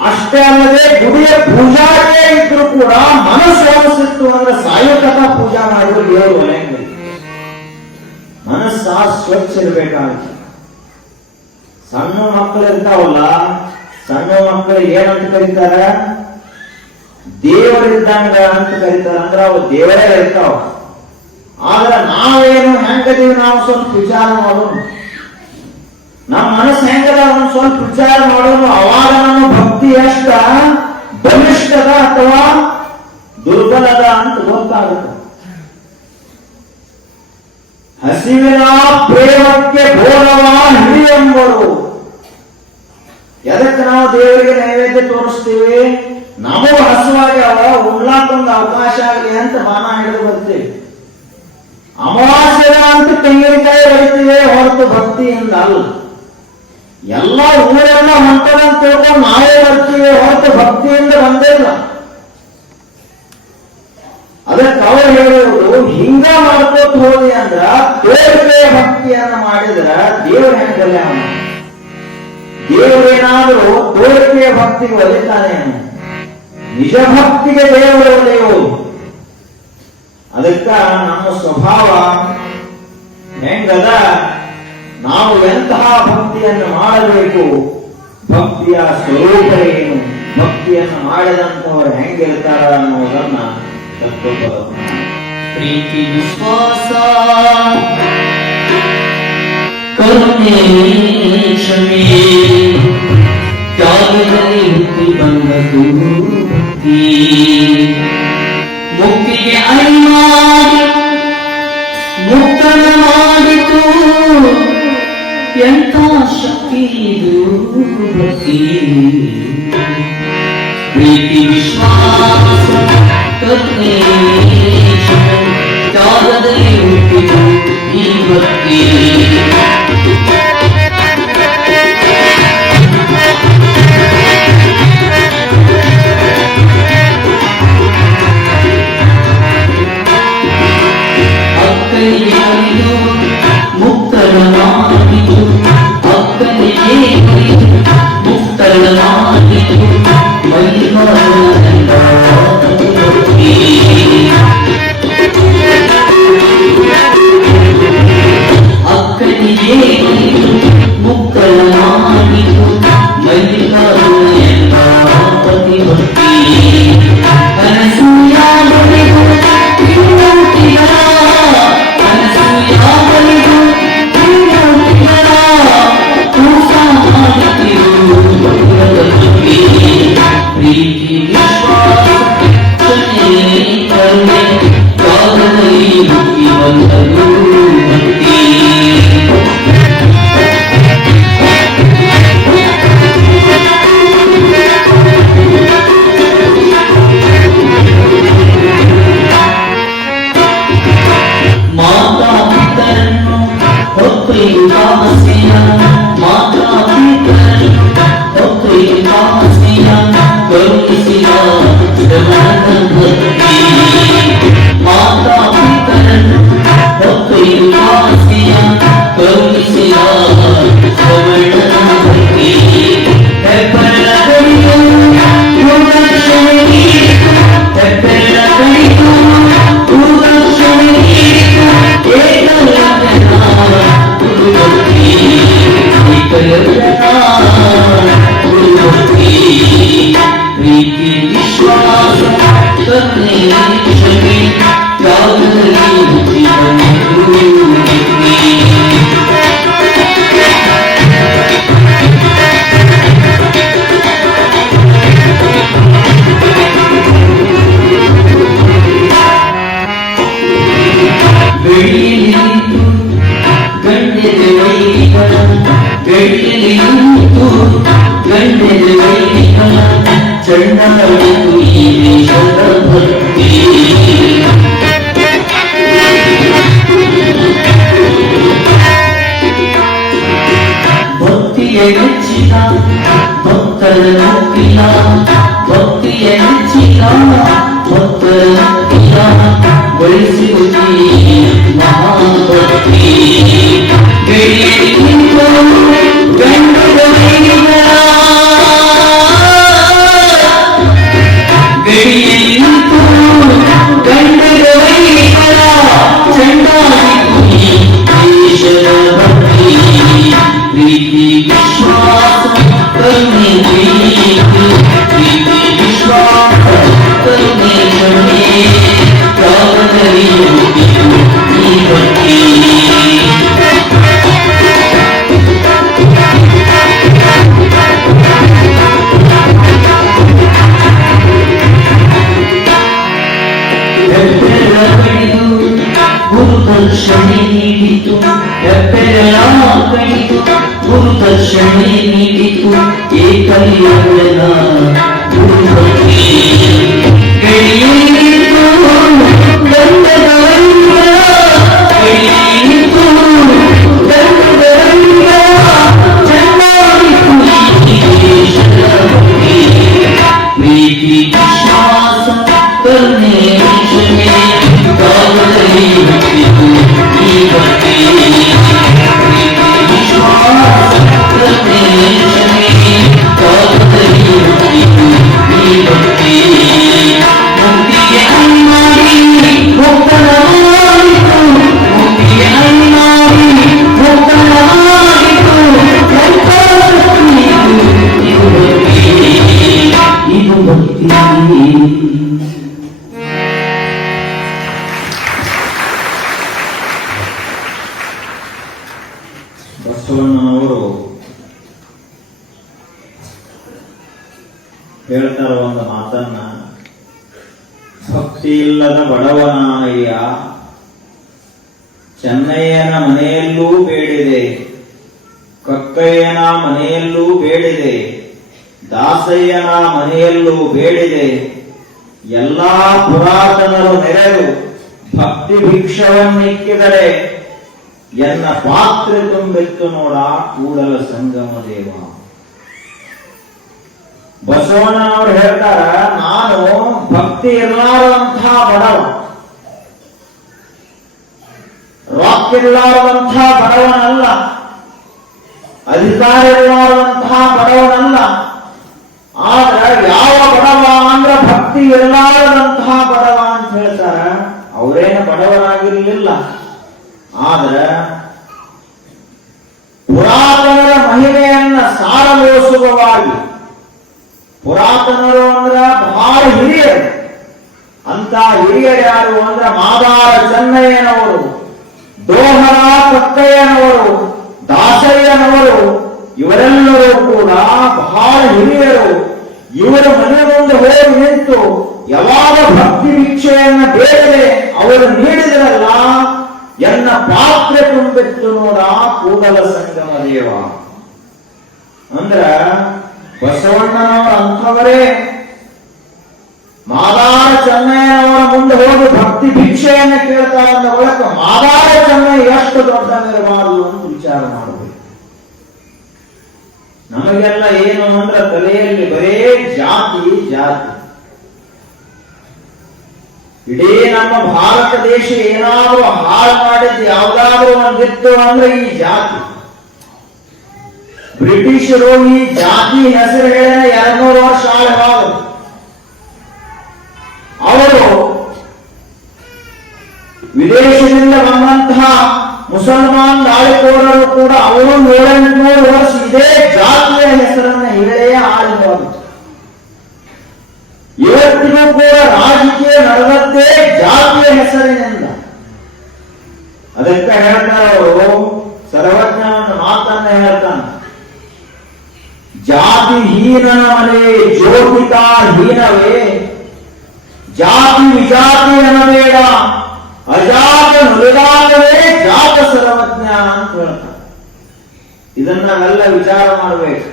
ಅಷ್ಟೇ ಅಲ್ಲದೆ ಗುಡಿಯ ಪೂಜಾಗೆ ಇದ್ರು ಕೂಡ ಮನಸ್ಸು ಹೊಲಸಿತ್ತು ಅಂದ್ರೆ ಸಾಯುಕತ ಪೂಜಾ ಮಾಡಿದ್ರು ದೇವರು ಒಲೆಂಗಿಲ್ಲ. ಮನಸ್ಸ ಸ್ವಚ್ಛ ಇರ್ಬೇಕಾಗುತ್ತೆ. ಸಣ್ಣ ಮಕ್ಕಳು ಇರ್ತಾವಲ್ಲ, ಸಣ್ಣ ಮಕ್ಕಳು ಏನಂತ ಕರೀತಾರ, ದೇವರಿದ್ದಂಗ ಅಂತ ಕರೀತಾರ. ಅಂದ್ರೆ ಅವು ದೇವರೇ ಇರ್ತಾವ. ಆದ್ರೆ ನಾವೇನು ಹೆಂಗದೀವಿ, ನಾವು ಸ್ವಲ್ಪ ವಿಚಾರ ಮಾಡೋಣ. ನಮ್ಮ ಮನಸ್ಸು ಹೆಂಗದ ಒಂದ್ ಸ್ವಲ್ಪ ವಿಚಾರ ಮಾಡೋಣ. ಅವಾಗ ನಮ್ಮ ಭಕ್ತಿ ಎಷ್ಟ ಬಲಿಷ್ಠದ ಅಥವಾ ದುರ್ಬಲದ ಅಂತ ಗೊತ್ತಾಗುತ್ತೆ. ಹಸಿವಿನ ಪ್ರೇಮಕ್ಕೆ ಬೋರವ ಹಿರಿಯಂಬರು. ಎದಕ್ಕೆ ನಾವು ದೇವರಿಗೆ ನೈವೇದ್ಯ ತೋರಿಸ್ತೀವಿ? ನಮಗೂ ಹಸುವಾಗ್ಯಾವ, ಉಣ್ಲಾಕೊಂದು ಅವಕಾಶ ಆಗಲಿ ಅಂತ ಬಾಣ ಹಿಡಿದು ಬರ್ತೀವಿ. ಅಮಾವಾಸ್ಯದ ಅಂತ ತೆಂಗಿನಕಾಯಿ ಹೊಡಿತೀವಿ, ಹೊರತು ಭಕ್ತಿಯಿಂದ ಅಲ್ಲ. ಎಲ್ಲ ಊರೆಲ್ಲ ಹೊಂಟದಂತ ತಿಳ್ಕೊಂಡು ನಾವೇ ಬರ್ತೀವಿ, ಹೊರತು ಭಕ್ತಿಯಿಂದ ಬಂದಿಲ್ಲ. ಅದಕ್ಕೆ ಅವರು ಹೇಳುವುದು, ಹಿಂಗ ಮಾಡ್ಕೋತ ಹೋದಿ ಅಂದ್ರ ತೋರಿಕೆಯ ಭಕ್ತಿಯನ್ನ ಮಾಡಿದ್ರ ದೇವ್ರ ಹೆಂಗಲ್ಲ. ದೇವರೇನಾದ್ರೂ ತೋರಿಕೆಯ ಭಕ್ತಿಗೆ ಒಲಿತಾನೆ, ನಿಜ ಭಕ್ತಿಗೆ ದೇವರು ಒಲೆಯುವುದು. ಅದಕ್ಕ ನಮ್ಮ ಸ್ವಭಾವ ಹೆಂಗದ, ನಾವು ಎಂತಹ ಭಕ್ತಿಯನ್ನು ಮಾಡಬೇಕು, ಭಕ್ತಿಯ ಸ್ವರೂಪ ಏನು, ಭಕ್ತಿಯನ್ನು ಮಾಡಿದಂತವರು ಹೆಂಗಿರ್ತಾರ ಅನ್ನೋದನ್ನ ತತ್ವಪದ. ಪ್ರೀತಿ ವಿಶ್ವಾಸ ಕರುಣೆ ಕ್ಷಮೆ ತ್ಯಾಗದಲ್ಲಿ ಹುಟ್ಟಿ ಬಂದದು ಭಕ್ತಿ. ಮುಕ್ತಿಗೆ ಅರಿಮಾಡಿ ಮುಕ್ತನ ಮಾಡಿತು, ಎಂಥ ಶಕ್ತಿ ಇದು ಭಕ್ತಿ. ಪ್ರೀತಿ ವಿಶ್ವಾಸ ಕರುಣೆ ಕ್ಷಮೆ ತ್ಯಾಗದಲ್ಲಿ ಹುಟ್ಟಿತು ಈ ಭಕ್ತಿ. ಅಕ್ಕನಿಗೆ ಅರಿದು ಮುಕ್ತರನಾಗಿತು, ಅಕ್ಕನಿಗೆ ಅರಿದು ಮುಕ್ತರನಾಗಿತು, ಮೈಗಾರನೆಲ್ಲ ಭಕ್ತಿ. ಅಕ್ಕನಿಗೆ ಮುಕ್ಕಳ ಮಾಡಿತು ಮಲ್ಲಿಕಾರ್ಜುನ ಪತಿಭಕ್ತಿ ಅನಸೂಯ ಬರೆದು ತ್ರಿಮೂರ್ತಿಗಳ ಅನಸೂಯ ಬರೆದು ತ್ರಿಮೂರ್ತಿಗಳ ಕೂಸ ಮಾಡುತ್ತಿರು ಭಕ್ತಿ ಪ್ರೀತಿ ವಿಶ್ವಾಸ ಕ್ಷಮೆ ಕರುಣೆ ಕಾಲದಲ್ಲಿ ಮುಕ್ತಿ ಬಂದರು ಭಕ್ತಿ ಮಾತಾ ಪಿತರನ್ನು ಹೊತ್ತೊಯ್ಯುವಾಸೆಯ ಮಾತಾ ಪಿತರನ್ನು ಹೊತ್ತೊಯ್ಯುವಾಸೆಯ ಕರುಣಿಸಿದ ಶ್ರವಣದ ಭಕ್ತಿ ಮಾತಾ ಪಿತರನ್ನು ಹೊತ್ತೊಯ್ಯುವಾಸೆಯ ಕರುಣಿಸಿದ ಶ್ರವಣದ ಭಕ್ತಿ ಹೆಬ್ಬೆರಳ ಕಡಿದು ಗುರುದಕ್ಷಿಣೆ ನೀಡಿತು ಹೆಬ್ಬೆರಳ ಕಡಿದು ಗುರುದಕ್ಷಿಣೆ ನೀಡಿತು ಏಕಲವ್ಯನ ಗುರುಭಕ್ತಿ ಏಕಲವ್ಯನ ಗುರುಭಕ್ತಿ ಪ್ರೀತಿ ವಿಶ್ವಾಸ ಕರುಣೆ ಕ್ಷಮೆ ತ್ಯಾಗದಲ್ಲಿ ಮುಕ್ತಿ ಬಂದರು ಭಕ್ತಿ ಬೆಳ್ಳಿಯಲ್ಲಿ ನಿಂತು ಗಂಡೆದೆ ವೈದಿಕನ ಬೆಳ್ಳಿಯಲ್ಲಿ ನಿಂತು ಗಂಡೆದೆ ವೈದಿಕನ ಚಂಡಾಡಿತು ಈ ದೇಶದ ಭಕ್ತಿ ಭಕ್ತಿಯ ನೆಚ್ಚಿದ ಭಕ್ತರ ಮುಕ್ತಿಯ ಭಕ್ತಿಯ ನೆಚ್ಚಿದ ಭಕ್ತರ ಮುಕ್ತಿಯ ಗಳಿಸುತ್ತೀ ಮಹಾಭಕ್ತಿ ಬೆಳೆಯಲ್ಲಿ ನಿಂತು ಗಂಡದ ವೈದಿಕರ ಬೆಳೆಯಲ್ಲಿ ನಿಂತು ಗಂಡದ ವೈದಿಕರ ಚಂಡಾಡಿತು ಈ ದೇಶದ ಭಕ್ತಿ ಪ್ರೀತಿ ವಿಶ್ವಾಸ ಕರುಣೆ ಪ್ರೀತಿ ಪ್ರೀತಿ ವಿಶ್ವಾಸ ಕರುಣೆ ಕ್ಷಮೆ ತ್ಯಾಗದಲ್ಲಿ ಮುಕ್ತಿಯು ಈ ಭಕ್ತಿ ಹೆಬ್ಬೆರಳ ಕಡಿದು ಗುರುದಕ್ಷಿಣೆ ನೀಡಿತು ಹೆಬ್ಬೆರಳ ಕಡಿದು ಗುರುದಕ್ಷಿಣೆ ನೀಡಿತು ಏಕಲವ್ಯನ ಗುರುಭಕ್ತಿ ಗೆಳೆಯನಿತು ಗಂಡದ ವೈರಿಗಳ ಗೆಳೆಯನಿತು ಗಂಡದ ವೈರಿಗಳ ಚಂಡಾಡಿತು ಈ ದೇಶದ ಭಕ್ತಿ ಪ್ರೀತಿ ವಿಶ್ವಾಸ ಕರುಣೆ ಕ್ಷಮೆ ತ್ಯಾಗದಲ್ಲಿ ಮುಕ್ತಿಯು ಈ ಭಕ್ತಿ ಪ್ರೀತಿ ವಿಶ್ವಾಸ ಕರುಣೆ ಕ್ಷಮೆ ತ್ಯಾಗದಲ್ಲಿ ಮುಕ್ತಿಯು ಈ ಭಕ್ತಿ ಮುಕ್ತಿಗೆ ಅನ್ನಾಡಿ ಮುಕ್ತನ ಮಾಡಿತು ಮುಕ್ತಿಗೆ ಅನ್ನಾಡಿ ಮುಕ್ತನ ಮಾಡಿತು ಇದು ಭಕ್ತಿ ಬಸವಣ್ಣನವರು ಹೇಳ್ತಾರ ಒಂದು ಮಾತನ್ನ, ಭಕ್ತಿ ಇಲ್ಲದ ಬಡವನಾಯ ಚೆನ್ನಯ್ಯನ ಮನೆಯಲ್ಲೂ ಬೇಡಿದೆ, ಕಕ್ಕಯ್ಯನ ಮನೆಯಲ್ಲೂ ಬೇಡಿದೆ, ದಾಸಯ್ಯನ ಮನೆಯಲ್ಲೂ ಬೇಡಿದೆ, ಎಲ್ಲಾ ಪುರಾತನರು ನೆರೆದು ಭಕ್ತಿ ಭಿಕ್ಷವನ್ನಿಕ್ಕಿದರೆ ಎನ್ನ ಪಾತ್ರೆ ತುಂಬಿತ್ತು ನೋಡ ಕೂಡಲ ಸಂಗಮ ದೇವ. ಬಸವಣ್ಣನವರು ಹೇಳ್ತಾರ, ನಾನು ಭಕ್ತಿ ಇರಲಾರದಂಥ ಬಡವ, ರಾಕ್ ಇರಲಾರದಂಥ ಬಡವನಲ್ಲ, ಅಧಿಕಾರ ಇರಲಾರದಂಥ ಬಡವನಲ್ಲ. ಆದ್ರೆ ಯಾವ ಬಡವ ಅಂದ್ರೆ ಭಕ್ತಿ ಇರಲಾರದಂತಹ ಬಡವ ಅಂತ ಹೇಳ್ತಾರ. ಅವರೇನು ಬಡವರಾಗಿರ್ಲಿಲ್ಲ, ಆದ್ರೆ ಮಹಿಮೆಯನ್ನ ಸಾರಲು ಸುಖವಾಗಿ ಪುರಾತನರು ಅಂದ್ರ ಬಹಳ ಹಿರಿಯರು. ಅಂತ ಹಿರಿಯರು ಯಾರು ಅಂದ್ರ ಮಾದಾರ ಚೆನ್ನಯ್ಯನವರು, ದೋಹರ ಕಕ್ಕಯ್ಯನವರು, ದಾಸಯ್ಯನವರು, ಇವರೆಲ್ಲರೂ ಕೂಡ ಬಹಳ ಹಿರಿಯರು. ಇವರ ಮನೆ ಮುಂದೆ ಹೋಗಿ ನಿಂತು ಯಾವಾಗ ಭಕ್ತಿ ಭಿಕ್ಷೆಯನ್ನ ಬೇಡದೆ ಅವರು ನೀಡಿದರಲ್ಲ, ಎನ್ನ ಪಾತ್ರೆ ತುಂಬಿತ್ತು ನೋಡ ಕೂಡಲ ಸಂಗಮ ದೇವ. ಅಂದ್ರ ಬಸವಣ್ಣನವರ ಅಂಥವರೇ ಮಾದಾರ ಚೆನ್ನಯ್ಯನವರ ಮುಂದೆ ಹೋಗಿ ಭಕ್ತಿ ಭಿಕ್ಷೆಯನ್ನ ಕೇಳ್ತಾ ಅಂದ ಒಳಕ ಮಾದಾರ ಚೆನ್ನಯ್ಯ ಎಷ್ಟು ದೊಡ್ಡನಿರಬಾರದು ಅಂತ ವಿಚಾರ ಮಾಡಬೇಕು. ನಮಗೆಲ್ಲ ಏನು ಅಂದ್ರೆ ತಲೆಯಲ್ಲಿ ಬರೇ ಜಾತಿ ಜಾತಿ. ಇಡೀ ನಮ್ಮ ಭಾರತ ದೇಶ ಏನಾದ್ರೂ ಹಾಳು ಮಾಡಿದ್ದು ಯಾವ್ದಾದ್ರೂ ಒಂದಿತ್ತು ಅಂದ್ರೆ ಈ ಜಾತಿ. ಬ್ರಿಟಿಷರು ಈ ಜಾತಿ ಹೆಸರು ಹೇಳಿ 200 ವರ್ಷ ಆಳವಾದರು. ಅವರು ವಿದೇಶದಿಂದ ಬಂದಂತಹ ಮುಸಲ್ಮಾನ್ ದಾಳಿಕೋರರು ಕೂಡ ಅವರು 700 ವರ್ಷ ಇದೇ ಜಾತಿಯ ಹೆಸರನ್ನ ಹೇಳೇ ಆಳಿದರು. ಇವತ್ತಿಗೂ ಕೂಡ ರಾಜಕೀಯ ನಡೆದದ್ದೇ ಜಾತಿಯ ಹೆಸರಿನಿಂದ. ಅದಕ್ಕೆ ಹೇಳ್ತಾರೆ ಅವರು, ಸರ್ವಜ್ಞನ ಮಾತನ್ನ ಹೇಳ್ತಾನೆ, ಜಾತಿ ಹೀನನ ಮನೆ ಜ್ಯೋತಿಕಾ ಹೀನವೇ, ಜಾತಿ ವಿಜಾತಿ ಅನ್ನಬೇಡ, ಅಜಾತ ನುಡಿದಾಗವೇ ಜಾತ ಸರ್ವಜ್ಞ ಅಂತ ಹೇಳ್ತಾರೆ. ಇದನ್ನ ನಾವೆಲ್ಲ ವಿಚಾರ ಮಾಡಬೇಕು.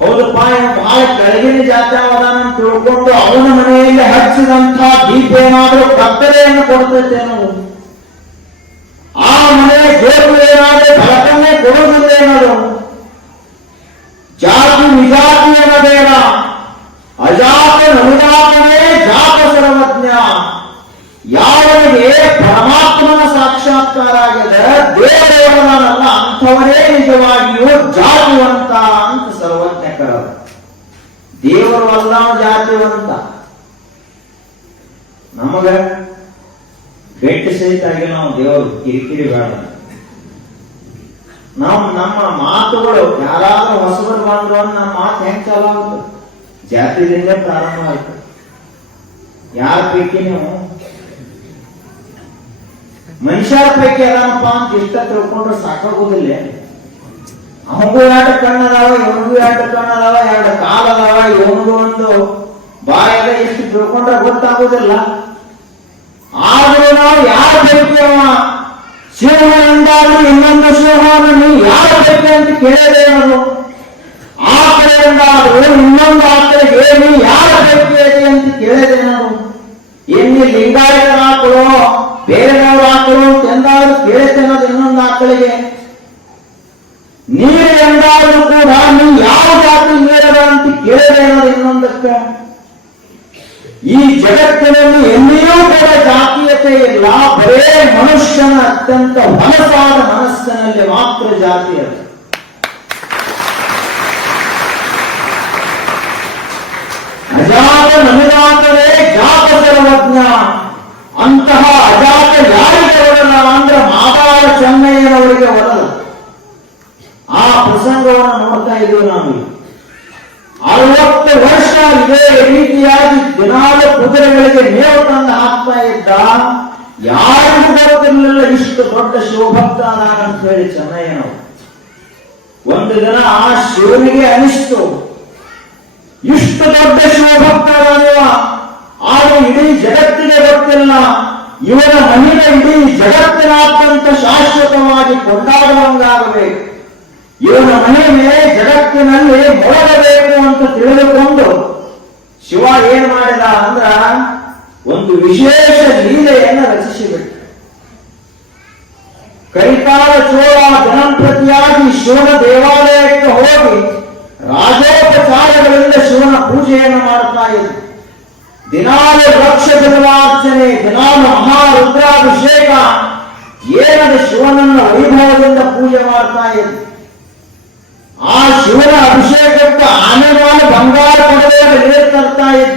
ಹೌದಪ್ಪ, ಬಹಳ ಕೆಳಗಿನ ಜಾತಿಯಾವದಾನ ತಿಳ್ಕೊಂಡು ಅವನ ಮನೆಯಲ್ಲಿ ಹಚ್ಚಿದಂತ ದೀಪ ಏನಾದ್ರೂ ಕತ್ತಲೆಯನ್ನು ಕೊಡ್ತೈತೇನೋ, ಆ ಮನೆ ದೇವರು ಏನಾದ್ರೂ ಬೆಳಕನ್ನೇ ಕೊಡುವುದಿಲ್ಲೇನೋ. ಜಾತಿ ವಿಜಾತಿಯನ ಬೇಡ, ಅಜಾತ ನುಡಿದಾಗವೇ ಜಾತ ಸರ್ವಜ್ಞ. ಯಾವನಿಗೆ ಪರಮಾತ್ಮನ ಸಾಕ್ಷಾತ್ಕಾರ ಆಗಿದೆ, ದೇವರವನಲ್ಲ, ಅಂಥವರೇ ನಿಜವಾಗಿಯೂ ಜಾತಿವಂತ ಅಂತ ಸರ್ವಜ್ಞಕರ. ದೇವರು ಅಲ್ಲ ಜಾತಿವಂತ. ನಮಗ ಬೆಟ್ಟು ಸಹಿತಾಗಿ ನಾವು ದೇವರು ಕಿರಿಕಿರಿ ಬೇಡ. ನಮ್ಮ ಮಾತುಗಳು ಯಾರಾದ್ರೂ ಹೊಸಬರು ಬಂದ್ರು ಅಂತ ನಮ್ಮ ಮಾತು ಹೆಂಗ್ ಚಾಲು ಆಗುತ್ತೆ? ಜಾತಿದಿಂದ ಪ್ರಾರಂಭ ಆಯ್ತು. ಯಾರ ಪೈಕಿ ನೀವು ಮನುಷ್ಯರ ಪೈಕಿ ಅದಾನಪ್ಪ ಅಂತ ಇಷ್ಟ ತಿಳ್ಕೊಂಡ್ರೆ ಸಾಕಾಗೋದಿಲ್ಲ. ಅವನಿಗೂ 2 ಕಣ್ಣದಾವ, ಇವನಿಗೂ 2 ಕಣ್ಣದಾವ, 2 ಕಾಲದಾವ, ಇವನಿಗೂ ಒಂದು ಬಾಯದ ಎಷ್ಟು ತಿಳ್ಕೊಂಡ್ರೆ ಗೊತ್ತಾಗೋದಿಲ್ಲ. ಆದ್ರೂ ನಾವು ಯಾರ ಪೈಕಿ ಅವ ಸಿಂಹ ಎಂದಾದ್ರೂ ಇನ್ನೊಂದು ಸಿಂಹವನ್ನು ನೀವು ಯಾರ ಪೈಕಿ ಅಂತ ಕೇಳದೇನದು. ಆ ಕಡೆಯಿಂದಾದ್ರೂ ಇನ್ನೊಂದು ಆಕಳಿಗೆ ನೀವು ಯಾರ ಪೈಕಿ ಅಂತ ಕೇಳದೇನದು. ಎಲ್ಲಿ ಲಿಂಗಾಯತರ ಆಕಳು ಬೇರೆಯವ್ರ ಆಕಳು ಎಂದಾದ್ರೂ ಕೇಳ್ತೇನದು ಇನ್ನೊಂದು ಆಕಳಿಗೆ. ನೀರು ಎಂದಾದ್ರೂ ಕೂಡ ನೀವು ಯಾವ ಜಾತಿ ನೀರದ ಅಂತ ಕೇಳದೇನದು ಇನ್ನೊಂದಕ್ಕೆ. ಈ ಜಗತ್ತಿನಲ್ಲಿ ಎಲ್ಲಿಯೂ ಕೂಡ ಜಾತೀಯತೆ ಇಲ್ಲ. ಬರೇ ಮನುಷ್ಯನ ಅತ್ಯಂತ ಹೊಲಸಾದ ಮನಸ್ಸಿನಲ್ಲಿ ಮಾತ್ರ ಜಾತೀಯತೆ. ಅಜಾತ ನಮಿದಾತವೇ ಜಾತ ಸರ್ವಜ್ಞ. ಅಂತಹ ಅಜಾತ ಯಾರಿಗೆ ಒದಲ ಅಂದ್ರೆ ಮಾದಾರ ಚೆನ್ನಯ್ಯನವರಿಗೆ ಒದಲ. ಆ ಪ್ರಸಂಗವನ್ನು ನೋಡ್ತಾ ಇದ್ದೀವಿ ನಾವು. 60 ವರ್ಷ ಇದೇ ರೀತಿಯಾಗಿ ದಿನಾಲು ಕುದುರೆಗಳಿಗೆ ಮೇವು ತಂದು ಹಾಕ್ತಾ ಇದ್ದ. ಯಾರಿಗೂ ಗೊತ್ತಿರಲಿಲ್ಲ ಇಷ್ಟು ದೊಡ್ಡ ಶಿವಭಕ್ತ ಅಂತ ಹೇಳಿ ಚೆನ್ನಯ್ಯನವರು. ಒಂದು ದಿನ ಆ ಶಿವನಿಗೆ ಅನಿಸ್ತು, ಇಷ್ಟು ದೊಡ್ಡ ಶಿವಭಕ್ತ ಆದ್ರೆ ಇಡೀ ಜಗತ್ತಿಗೆ ಗೊತ್ತಿಲ್ಲ, ಇವನ ಮಹಿಮೆ ಇಡೀ ಜಗತ್ತಿನಾದ್ಯಂತ ಶಾಶ್ವತವಾಗಿ ಕೊಂಡಾಡುವಂಗಾಗಬೇಕು, ಇವನ ಮಹಿಮೆ ಜಗತ್ತಿನಲ್ಲಿ ಮೊಳಗಬೇಕು ಅಂತ ತಿಳಿದುಕೊಂಡು ಶಿವ ಏನ್ ಮಾಡಿದ ಅಂದ್ರ ಒಂದು ವಿಶೇಷ ಲೀಲೆಯನ್ನು ರಚಿಸಿಬಿಟ್ಟ. ಕರಿಕಾಲ ಚೋಳ ದಿನಂಪ್ರತಿಯಾಗಿ ಶಿವನ ದೇವಾಲಯಕ್ಕೆ ಹೋಗಿ ರಾಜೋಪಚಾರಗಳಿಂದ ಶಿವನ ಪೂಜೆಯನ್ನು ಮಾಡ್ತಾ ಇದ್ದ. ದಿನಾಲು ಲಕ್ಷ ಜನ್ಮಾರ್ಚನೆ, ದಿನಾಲು ಮಹಾರುದ್ರಾಭಿಷೇಕ, ಏನದ ಶಿವನನ್ನ ವೈಭವದಿಂದ ಪೂಜೆ ಮಾಡ್ತಾ ಇದ್ದ. ಆ ಶಿವನ ಅಭಿಷೇಕಕ್ಕೆ ಆನೆಗಾಲ ಬಂಗಾರ ಪಡೆದಾಗ ನೀರು ತರ್ತಾ ಇದ್ದ.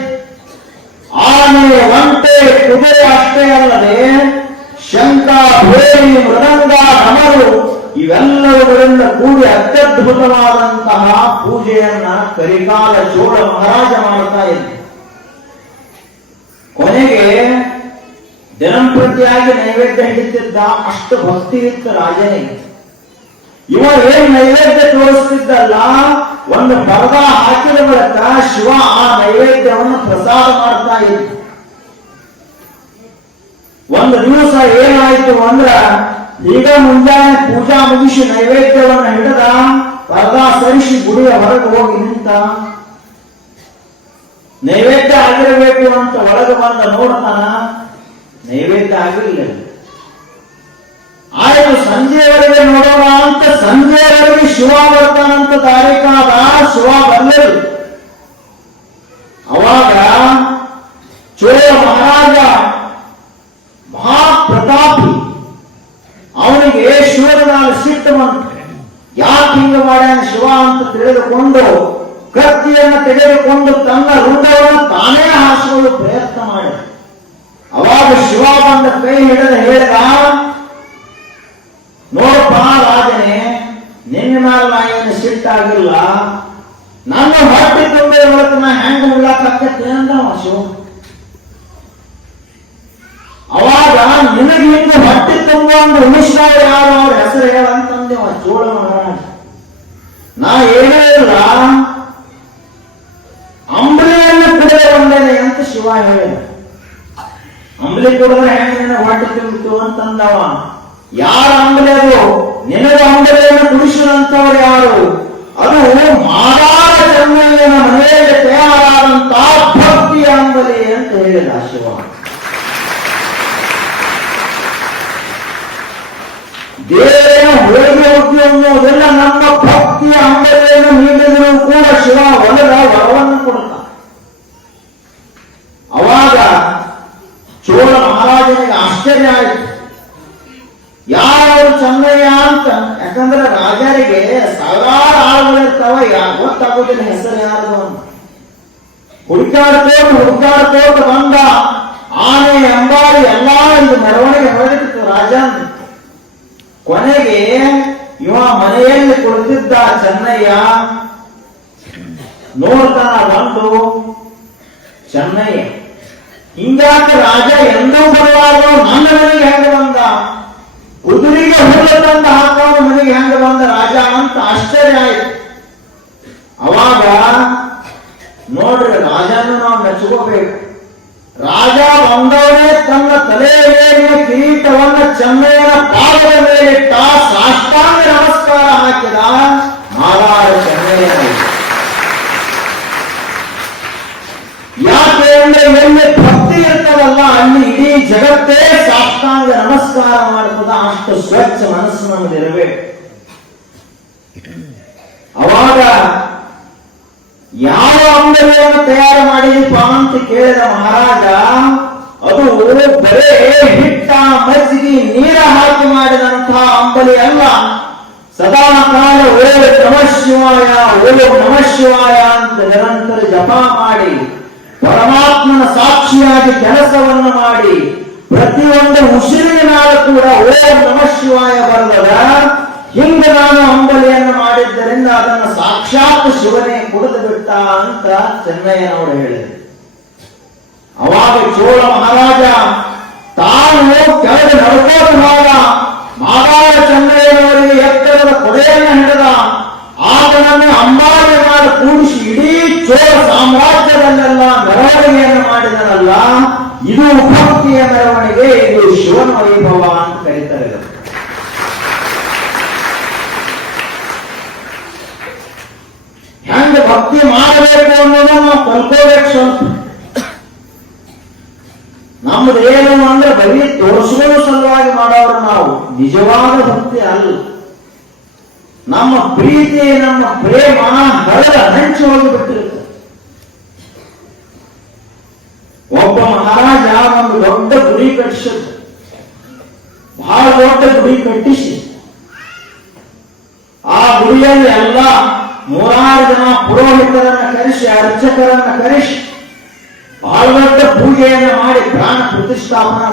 ಆನೆ, ಒಂಟೆ, ಕುದುರೆ ಅಷ್ಟೇ ಅಲ್ಲದೆ ಶಂಖ, ಭೇರಿ, ಮೃದಂಗ, ಡಮರು ಇವೆಲ್ಲವುಗಳಿಂದ ಕೂಡಿ ಅತ್ಯದ್ಭುತವಾದಂತಹ ಪೂಜೆಯನ್ನ ಕರಿಕಾಲ ಚೋಳ ಮಹಾರಾಜ ಮಾಡ್ತಾ ಇದ್ದ. ಕೊನೆಗೆ ದಿನಂಪ್ರತಿಯಾಗಿ ನೈವೇದ್ಯ ಹಿಡಿತಿದ್ದ. ಅಷ್ಟು ಭಕ್ತಿ ಇತ್ತು ರಾಜನಿಗೆ. ಇವ ಏನ್ ನೈವೇದ್ಯ ತೋರಿಸ್ತಿದ್ದಲ್ಲ, ಒಂದು ಪರ್ದ ಹಾಕಿದ ಬಳಿಕ ಶಿವ ಆ ನೈವೇದ್ಯವನ್ನು ಪ್ರಸಾದ ಮಾಡ್ತಾ ಇದ್ದ. ಒಂದು ದಿವಸ ಏನಾಯ್ತು ಅಂದ್ರ, ಈಗ ಮುಂಜಾನೆ ಪೂಜಾ ಮುಗಿಸಿ ನೈವೇದ್ಯವನ್ನು ಹಿಡಿದ, ಪರ್ದಾ ಸರಿಸಿ ಗುಡಿಯ ಹೊರಗೆ ಹೋಗಿ ನಿಂತ. ನೈವೇದ್ಯ ಆಗಿರಬೇಕು ಅಂತ ಒಳಗೆ ಬಂದ ನೋಡ್ತಾನ, ನೈವೇದ್ಯ ಆಗಿರಲಿಲ್ಲ. ಆಯ್ತು ಸಂಜೆಯವರೆಗೆ ನೋಡೋಣ ಅಂತ ಸಂಜೆಯವರೆಗೆ ಶಿವ ಬರ್ತಾನಂತ ತಾರೀಕಾದ, ಶಿವ ಬರಲಿಲ್ಲ. ಅವಾಗ ಚೋಳ ಮಹಾರಾಜ ಮಹಾಪ್ರತಾಪಿ, ಅವನಿಗೆ ಶಿವನ ಮೇಲೆ ಸಿಟ್ಟು ಬಂತು. ಯಾಕೆ ಹಿಂಗ ಮಾಡ್ಯಾನ ಶಿವ ಅಂತ ತಿಳಿದುಕೊಂಡು ಕತ್ತಿಯನ್ನು ತೆಗೆದುಕೊಂಡು ತನ್ನ ರುಂಡವನ್ನು ತಾನೇ ಹಾರಿಸಿಕೊಳ್ಳಲು ಪ್ರಯತ್ನ ಮಾಡಿದ. ಅವಾಗ ಶಿವ ಬಂದ ಕೈ ಹಿಡಿದು ಹೇಳಿದ, ನೋಡಪ್ಪ ರಾಜನೇ, ನಿನ್ನ ಮೇಲೆ ನಾ ಏನು ಸಿಟ್ಟಾಗಿಲ್ಲ, ನನ್ನ ಹೊಟ್ಟೆ ತುಂಬ ಇವತ್ತು ನಾ ಹೆಂಗ ಉಳ್ಳಾಕತ್ತೆ ಅಂದವ ಶಿವ. ಅವಾಗ ನಿನಗೆ ಹಿಂಗ ಹೊಟ್ಟೆ ತುಂಬ ಒಂದು ಉಳಿಸಿದವರು ಯಾರು, ಅವ್ರ ಹೆಸರು ಹೇಳಂತಂದೇವ ಚೋಳ ಮಹಾರಾಜ. ನಾ ಏನೇ ಇಲ್ಲ, ಅಂಬಲಿಯನ್ನು ಕುಡಿದ ಬಂದೇನೆ ಅಂತ ಶಿವ ಹೇಳಿದ. ಅಂಬಲಿ ಕುಡಿದ್ರೆ ಹೆಂಗ ನಿನಗೆ ಹೊಟ್ಟೆ ತುಂಬಿತು ಅಂತಂದವ. ಯಾರ ಅಂಬಲಿ ಅದು? ನಿನಗೆ ಅಂಬಲಿಯನ್ನು ಕುಡಿಸಿದಂತವರು ಯಾರು? ಅದು ಮಾದಾರ ಚೆನ್ನಯ್ಯನ ಮನೆಯಲ್ಲಿ ತಯಾರಾದಂತ ಭಕ್ತಿಯ ಅಂಬಲಿ ಅಂತ ಹೇಳಿದ ಶಿವ. ದೇವರ ಹೋಗಿ ಹೋಗಿ ಅನ್ನೋದೆಲ್ಲ ನಮ್ಮ ಭಕ್ತಿಯ ಅಂಬಲಿಯನ್ನು ನೀಡಿದರೂ ಕೂಡ ಶಿವ ಒಳಗ ವರವನ್ನು ಕೊಡ್ತ. ಅವಾಗ ಚೋಳ ಮಹಾರಾಜನಿಗೆ ಆಶ್ಚರ್ಯ ಆಯಿತು. ಯಾರು ಚೆನ್ನಯ್ಯ ಅಂತ. ಯಾಕಂದ್ರೆ ರಾಜರಿಗೆ ಸಾವಿರಾರು ಆಳುಗಳಿರ್ತಾವ, ಗೊತ್ತಾಗೋದಿಲ್ಲ ಹೆಸರು ಯಾರು ಅಂತ. ಹುಡುಕಾಡ್ಕೋಟ್ ಬಂದ. ಆನೆ ಅಂಬಾರಿ ಎಲ್ಲಾ ಇದು ಮೆರವಣಿಗೆ ಹೊರಡಿತ್ತು ರಾಜನ್. ಕೊನೆಗೆ ಇವ ಮನೆಯಲ್ಲಿ ಕುಳಿತಿದ್ದ ಚೆನ್ನಯ್ಯ ನೋಡ್ತಾನ ಬಂದು, ಚೆನ್ನಯ್ಯ ಹಿಂಗಾಕ ರಾಜ ಎಂದೂ ಬರುವಾಗ ನನ್ನ ಮನೆಗೆ ಹೆಂಗ ಬಂದ, ಕುದುರೆಗೆ ಹುಲ್ಲು ತಂದು ಹಾಕೋನು ಮನೆಗೆ ಹೆಂಗ ಬಂದ ರಾಜ ಅಂತ ಆಶ್ಚರ್ಯ ಆಯ್ತು. ಅವಾಗ ನೋಡ್ರಿ, ರಾಜನ್ನು ನಾವು ಮೆಚ್ಚುಕೋಬೇಕು. ರಾಜ ಬಂದವನೇ ತನ್ನ ತಲೆಯ ಮೇಲಿನ ಕಿರೀಟವನ್ನು ಚೆನ್ನಯ್ಯನ ಪಾದದ ಮೇಲಿಟ್ಟ, ಸಾಷ್ಟಾಂಗ ನಮಸ್ಕಾರ ಹಾಕಿದ. ಮಾದಾರ ಚೆನ್ನಯ್ಯ. ಯಾಕೆ ಅಂದ್ರೆ ಎಲ್ಲಿ ಭಕ್ತಿ ಇರ್ತದಲ್ಲ, ಅಲ್ಲಿ ಇಡೀ ಜಗತ್ತೇ ಸಾಷ್ಟಾಂಗ ನಮಸ್ಕಾರ ಮಾಡ್ತದ. ಅಷ್ಟು ಸ್ವಚ್ಛ ಮನಸ್ಸು ನಮ್ದಿರಬೇಕು. ಅವಾಗ ಯಾವ ಅಂಬಲಿಯನ್ನು ತಯಾರು ಮಾಡಿದೀಪ ಅಂತ ಕೇಳಿದ ಮಹಾರಾಜ. ಅದು ಬರೇ ಹಿಟ್ಟ, ಮಜ್ಜಿಗೆ, ನೀರ ಹಾಕಿ ಮಾಡಿದಂತಹ ಅಂಬಲಿ ಅಲ್ಲ. ಸದಾ ಕಾಲ ಓಂ ನಮಃ ಶಿವಾಯ, ಓಂ ನಮಃ ಶಿವಾಯ ಅಂತ ನಿರಂತರ ಜಪ ಮಾಡಿ, ಪರಮಾತ್ಮನ ಸಾಕ್ಷಿಯಾಗಿ ಕೆಲಸವನ್ನು ಮಾಡಿ, ಪ್ರತಿಯೊಂದು ಉಸಿರಿನಾಳು ಕೂಡ ಓಂ ನಮಃ ಶಿವಾಯ ಬರ್ತದ. ಹಿಂಗ ನಾನು ಅಂಬಲಿಯನ್ನು ಮಾಡಿದ್ದರಿಂದ ಅದನ್ನು ಸಾಕ್ಷಾತ್ ಶಿವನೇ ಕುಡಿದು ಬಿಟ್ಟ ಅಂತ ಚೆನ್ನಯ್ಯನವರು ಹೇಳಿದರು. ಅವಾಗ ಚೋಳ ಮಹಾರಾಜ ತಾನು ಕೆಳಗೆ ನಡ್ಕೋತ ಹೋದ. ಮಾದಾರ ಚೆನ್ನಯ್ಯನವರಿಗೆ ಎತ್ತರದ ಕೊಡೆಯನ್ನು ಹಿಡಿದ. ಆತನನ್ನು ಅಂಬಾರಿ ಮಾಡಿ ಕೂಡಿಸಿ ಇಡೀ ಚೋಳ ಸಾಮ್ರಾಜ್ಯದಲ್ಲೆಲ್ಲ ಮೆರವಣಿಗೆಯನ್ನು ಮಾಡಿದನಲ್ಲ, ಇದು ಭಕ್ತಿಯ ಮೆರವಣಿಗೆ, ಇದು ಶಿವನ ವೈಭವ ಅಂತ ಕರೀತಾರೆ. ಹೆಂಗ ಭಕ್ತಿ ಮಾಡಬೇಕು ಅನ್ನೋದನ್ನ ನಾವು ಕಲ್ಕೋಬೇಕು. ಸ್ವಲ್ಪ ನಮ್ದು ಏನು ಅಂದ್ರೆ ಬರೀ ತೋರಿಸುವ ಸಲುವಾಗಿ ಮಾಡೋರು ನಾವು, ನಿಜವಾದ ಭಕ್ತಿ ಅಲ್ಲ. ನಮ್ಮ ಪ್ರೀತಿ, ನಮ್ಮ ಪ್ರೇಮ ಹರದ ಹಂಚಿ ಹೋಗಿಬಿಟ್ಟಿರುತ್ತೆ. ಒಬ್ಬ ಮಹಾರಾಜ ಒಂದು ದೊಡ್ಡ ಗುಡಿ ಕಟ್ಟಿಸಿದ. ಬಹಳ ದೊಡ್ಡ ಗುಡಿ ಕಟ್ಟಿಸಿ ಆ ಗುಡಿಯಲ್ಲಿ ಎಲ್ಲ 3-6 ಜನ ಪುರೋಹಿತರನ್ನ ಕರೆಸಿ, ಅರ್ಚಕರನ್ನ ಕರೆಸಿ ಬಹಳ ದೊಡ್ಡ ಪೂಜೆಯನ್ನು ಮಾಡಿ ಪ್ರಾಣ ಪ್ರತಿಷ್ಠಾಪನ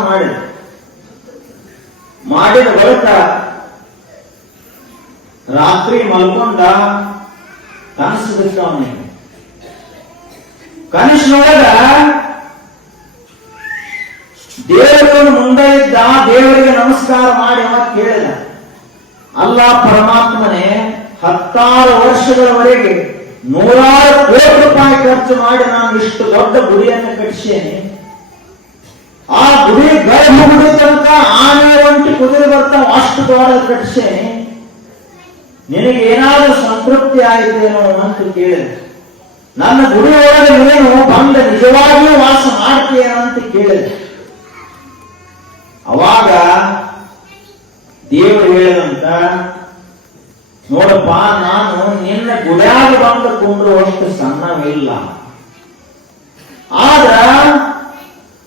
ಮಾಡಿದ ಬಳಿಕ ರಾತ್ರಿ ಮಲ್ಕೊಂಡ ಕನಸು ಬಿಟ್ಟು ಅವನಿಗೆ ಕನಸಿನೊಳಗ ದೇವರನ್ನು ಮುಂದೆ ಇದ್ದ ದೇವರಿಗೆ ನಮಸ್ಕಾರ ಮಾಡಿ ಅವ ಕೇಳಿದ, ಅಲ್ಲ ಪರಮಾತ್ಮನೇ, 10 ವರ್ಷಗಳವರೆಗೆ 100 ಕೋಟಿ ರೂಪಾಯಿ ಖರ್ಚು ಮಾಡಿ ನಾನು ಇಷ್ಟು ದೊಡ್ಡ ಗುಡಿಯನ್ನು ಕಟ್ಟಿಸೇನೆ. ಆ ಗುಡಿ ಗರ್ಭಗುಡಿ ತನಕ ಆನೆ ಒಂಟಿ ಕುದುರೆ ಬರ್ತಾವ, ಅಷ್ಟು ದೊಡ್ಡ ಕಟ್ಟಿಸೇನೆ. ನಿನಗೆ ಏನಾದರೂ ಸಂತೃಪ್ತಿ ಆಯಿತೇನೋ ಅಂತ ಕೇಳಿದೆ. ನನ್ನ ಗುಡಿ ಒಳಗೆ ನೀನು ಬಂದ ನಿಜವಾಗಿಯೂ ವಾಸ ಮಾಡ್ತೀಯೇನಂತ ಕೇಳಿದೆ. ಅವಾಗ ದೇವರು ಹೇಳಿದಂತ, ನೋಡಪ್ಪ, ನಾನು ನಿನ್ನ ಗುಡಿಯಾಗ ಬಂದು ಕುಂಡ್ರುವಷ್ಟು ಸಣ್ಣವಿಲ್ಲ. ಆದ್ರ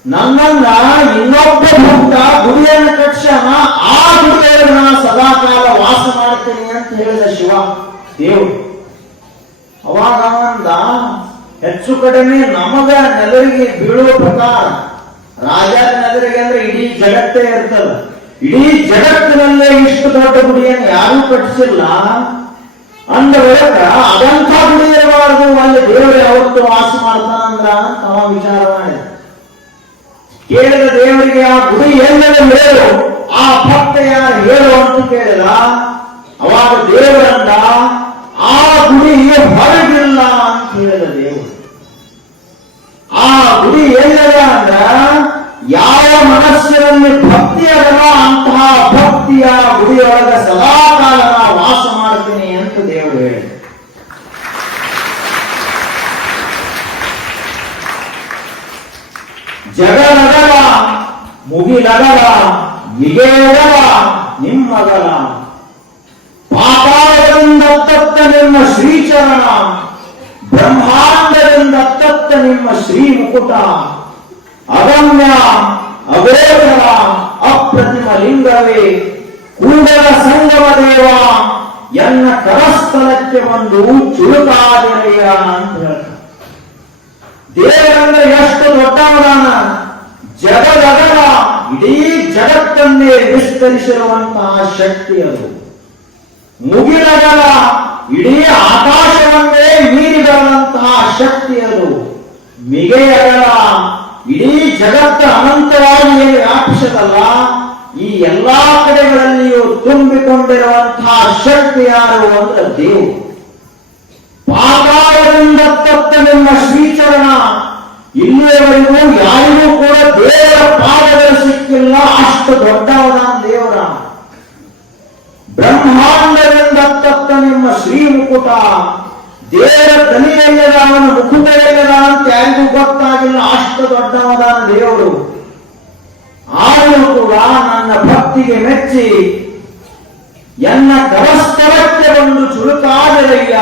ನನ್ನನ್ನ ಇನ್ನೊಬ್ಬ ಭಕ್ತ ಗುಡಿಯನ್ನು ಕಟ್ಸನ, ಆ ಗುಡಿಯಲ್ಲಿ ನಾನು ಸದಾಕಾಲ ವಾಸ ಮಾಡ್ತೀನಿ ಅಂತ ಹೇಳಿದ ಶಿವ ದೇವರು. ಅವಾಗ ಅಂದ, ಹೆಚ್ಚು ಕಡಿಮೆ ನಮಗ ನೆಲರಿಗೆ ಬೀಳುವ ಪ್ರಕಾರ, ರಾಜರ ನೆಲರಿಗೆ ಅಂದ್ರೆ ಇಡೀ ಜಗತ್ತೇ ಇರ್ತದ, ಇಡೀ ಜಗತ್ತಿನಲ್ಲೇ ಇಷ್ಟು ದೊಡ್ಡ ಗುಡಿಯನ್ನು ಯಾರೂ ಕಟ್ಟಿಸಿಲ್ಲ ಅಂದ ಬಳಿಕ ಅದಂಥ ಗುಡಿ ಇರಬಾರದು, ಅಲ್ಲಿ ದೇವರು ಯಾವತ್ತು ವಾಸ ಮಾಡ್ತಾನಂದ್ರ ಅಂತ ಅವ ವಿಚಾರ ಮಾಡಿದ. ಕೇಳಿದ ದೇವರಿಗೆ, ಆ ಗುಡಿ ಎಲ್ಲೆಲ್ಲ ಹೇಳು, ಆ ಭಕ್ತ ಯಾರು ಹೇಳು ಅಂತ ಕೇಳಿದ. ಅವಾಗ ದೇವರಂದ, ಆ ಗುಡಿ ಹೊರಗಿಲ್ಲ ಅಂತ ಹೇಳಿದ ದೇವರು. ಆ ಗುಡಿ ಎಲ್ಲದ ಅಂದ್ರ ಯಾವ ಮನಸ್ಸಿನಲ್ಲಿ ಭಕ್ತಿ ಅದರ ಅಂತಹ ಭಕ್ತಿಯ ಗುಡಿಯೊಳಗ ಸದಾಕಾಲ ವಾಸ ಮಾಡ್ತೀನಿ ಅಂತ ದೇವರು ಹೇಳಿದ. ಜಗನಗಲ ಮುಗಿಲಗಲ ಮಿಗೆಯಗಲ ನಿಮ್ಮಗಲ, ಪಾತಾಳದಿಂದ ತತ್ತ ನಿಮ್ಮ ಶ್ರೀಚರಣ, ಬ್ರಹ್ಮಾಂಡದಿಂದ ತತ್ತ ನಿಮ್ಮ ಶ್ರೀ ಮುಕುಟ, ಅಗಮ್ಯ ಅಗೋಚರ ಅಪ್ರತಿಮ ಲಿಂಗವೇ ಕೂಡಲ ಸಂಗಮ ದೇವ, ಎನ್ನ ಕರಸ್ಥಲಕ್ಕೆ ಒಂದು ಚುರುಕಾದಿರಯ್ಯ ಅಂತ ಹೇಳ್ತಾರೆ. ದೇವರಂದ್ರೆ ಎಷ್ಟು ದೊಡ್ಡವನಾನ, ಜಗದಗಲ ಇಡೀ ಜಗತ್ತನ್ನೇ ವಿಸ್ತರಿಸಿರುವಂತಹ ಶಕ್ತಿ ಅದು. ಮುಗಿಲಗಲ ಇಡೀ ಆಕಾಶವನ್ನೇ ಮೀರಿ ಬರುವಂತಹ ಶಕ್ತಿ ಅದು. ಮಿಗೆಯಗಲ ಇಡೀ ಜಗತ್ತ ಅನಂತವಾಗಿ ಏನು ವ್ಯಾಪಿಸದಲ್ಲ, ಈ ಎಲ್ಲಾ ಕಡೆಗಳಲ್ಲಿಯೂ ತುಂಬಿಕೊಂಡಿರುವಂತಹ ಶಕ್ತಿ ಯಾರು ಅಂದ್ರೆ ದೇವು. ಪಾತಾಳದಿಂದ ತತ್ತ ನಿಮ್ಮ ಶ್ರೀಚರಣ, ಇಲ್ಲಿಯವರೆಗೂ ಯಾರಿಗೂ ಕೂಡ ದೇವರ ಪಾದಗಳು ಸಿಕ್ಕಿಲ್ಲ, ಅಷ್ಟು ದೊಡ್ಡವನ ದೇವರ. ಬ್ರಹ್ಮಾಂಡದಿಂದ ತತ್ತ ನಿಮ್ಮ ಶ್ರೀ ಮುಕುಟ, ದೇವರ ತಲೆಯಲ್ಲದ ಅವನ ಮುಖುಟೆಯಲ್ಲದ ಅಂತ ಯಾರಿಗೂ ಗೊತ್ತಾಗಿಲ್ಲ, ಅಷ್ಟು ದೊಡ್ಡವನ ದೇವರು. ಆದರೂ ಕೂಡ ನನ್ನ ಭಕ್ತಿಗೆ ಮೆಚ್ಚಿ ಎನ್ನ ಕರಸ್ಥಲಕ್ಕೆ ಒಂದು ಚುರುಕಾದರಯ್ಯ.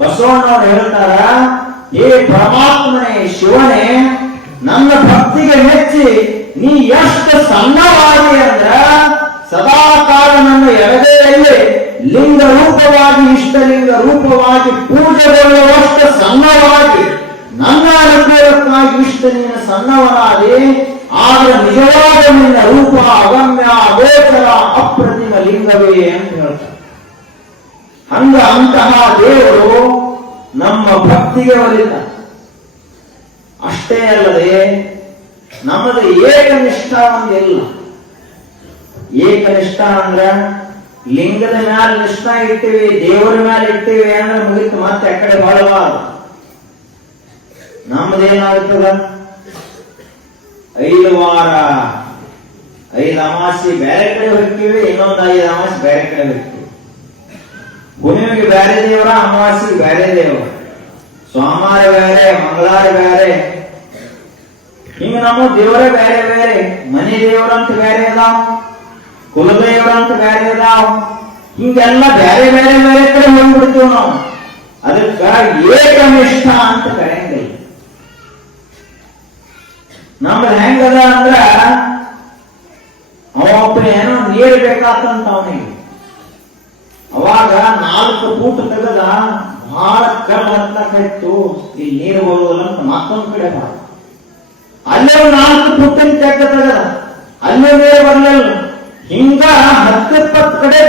ಬಸವಣ್ಣವರು ಹೇಳ್ತಾರ, ಏ ಪರಮಾತ್ಮನೇ, ಶಿವನೇ, ನನ್ನ ಭಕ್ತಿಗೆ ಮೆಚ್ಚಿ ನೀ ಎಷ್ಟು ಸಣ್ಣವಾಗಿ ಅಂದ್ರ ಸದಾಕಾಲ ನನ್ನ ಎಡಗೈಯಲ್ಲಿ ಲಿಂಗ ರೂಪವಾಗಿ ಇಷ್ಟಲಿಂಗ ರೂಪವಾಗಿ ಪೂಜೆಗೊಳ್ಳುವಷ್ಟು ಸಣ್ಣವಾಗಿ, ನನ್ನ ಅನುಗ್ರಹಕ್ಕಾಗಿ ಇಷ್ಟ ನೀನು ಸಣ್ಣವನಾದಿ, ಆದ್ರೆ ನಿಜವಾದ ನಿನ್ನ ರೂಪ ಅಗಮ್ಯ ಅಗೋಚರ ಅಪ್ರತಿಮ ಲಿಂಗವೇ ಅಂತ ಹೇಳ್ತಾರೆ. ಹಂಗ ಅಂತಹ ದೇವರು ನಮ್ಮ ಭಕ್ತಿಗೆ ಒಲಿತ. ಅಷ್ಟೇ ಅಲ್ಲದೆ ನಮ್ಮದು ಏಕನಿಷ್ಠ ಒಂದಿಲ್ಲ. ಏಕನಿಷ್ಠ ಅಂದ್ರ ಲಿಂಗದ ಮ್ಯಾಲ ನಿಷ್ಠ ಇಟ್ಟಿವಿ, ದೇವರ ಮ್ಯಾಲ ಇಟ್ಟಿವಿ ಅಂದ್ರೆ ಮುಗಿತು, ಮತ್ತೆ ಆ ಕಡೆ ಬಾಳಬಾರದು. ನಮ್ಮದೇನಾಗ್ತದ, 5 ವಾರ 5 ಅಮಾವಾಸ್ಯೆ ಬೇರೆ ಕಡೆ ಹೋಗ್ತೀವಿ, ಇನ್ನೊಂದು 5 ಅಮಾವಾಸ್ಯೆ ಬೇರೆ ಕಡೆ ಹೋಗ್ತೀವಿ. ಹುಣ್ಣಿಮೆಗೆ ಬೇರೆ ದೇವರ, ಅಮಾವಾಸ್ಯೆಗೆ ಬೇರೆ ದೇವರ, ಸೋಮವಾರ ಬೇರೆ, ಮಂಗಳವಾರ ಬೇರೆ, ಹಿಂಗ ನಮ್ಮ ದೇವರೇ ಬೇರೆ ಬೇರೆ. ಮನೆ ದೇವರಂತ ಬೇರೆ ಅದಾವ, ಕುಲದೇವರಂತ ಬೇರೆ ಅದಾವ, ಹಿಂಗೆಲ್ಲ ಬೇರೆ ಬೇರೆ ಬೇರೆ ಕಡೆ ಹೋಗ್ಬಿಡ್ತೀವಿ ನಾವು. ಅದಕ್ಕ ಏಕನಿಷ್ಠ ಅಂತ ಕರೆಯಂಗಿಲ್ಲ. ನಮ್ದು ಹೆಂಗದ ಅಂದ್ರ, ಅವೊಬ್ಬ ಏನೋ ನೀರು ಬೇಕಾತಂತ ಅವನಿಗೆ, ಅವಾಗ 4 ಫೂಟ್ ತೆಗೆದ, ಬಹಳ ಕಲ್ಲು ಹತ್ತಕ್ಕಾಯ್ತು, ಇಲ್ಲಿ ನೀರು ಬರುವುದಿಲ್ಲ ಅಂತ ಮತ್ತೊಂದ್ ಕಡೆ ಬಾಳ, ಅಲ್ಲೇ 4 ಫೂಟಿನ ತೆಗ್ದ ತೆಗೆದ, ಅಲ್ಲೇ ನೀರು ಬರ್ಲಿಲ್ಲ. ಹಿಂಗ 10-20 ಕಡೆ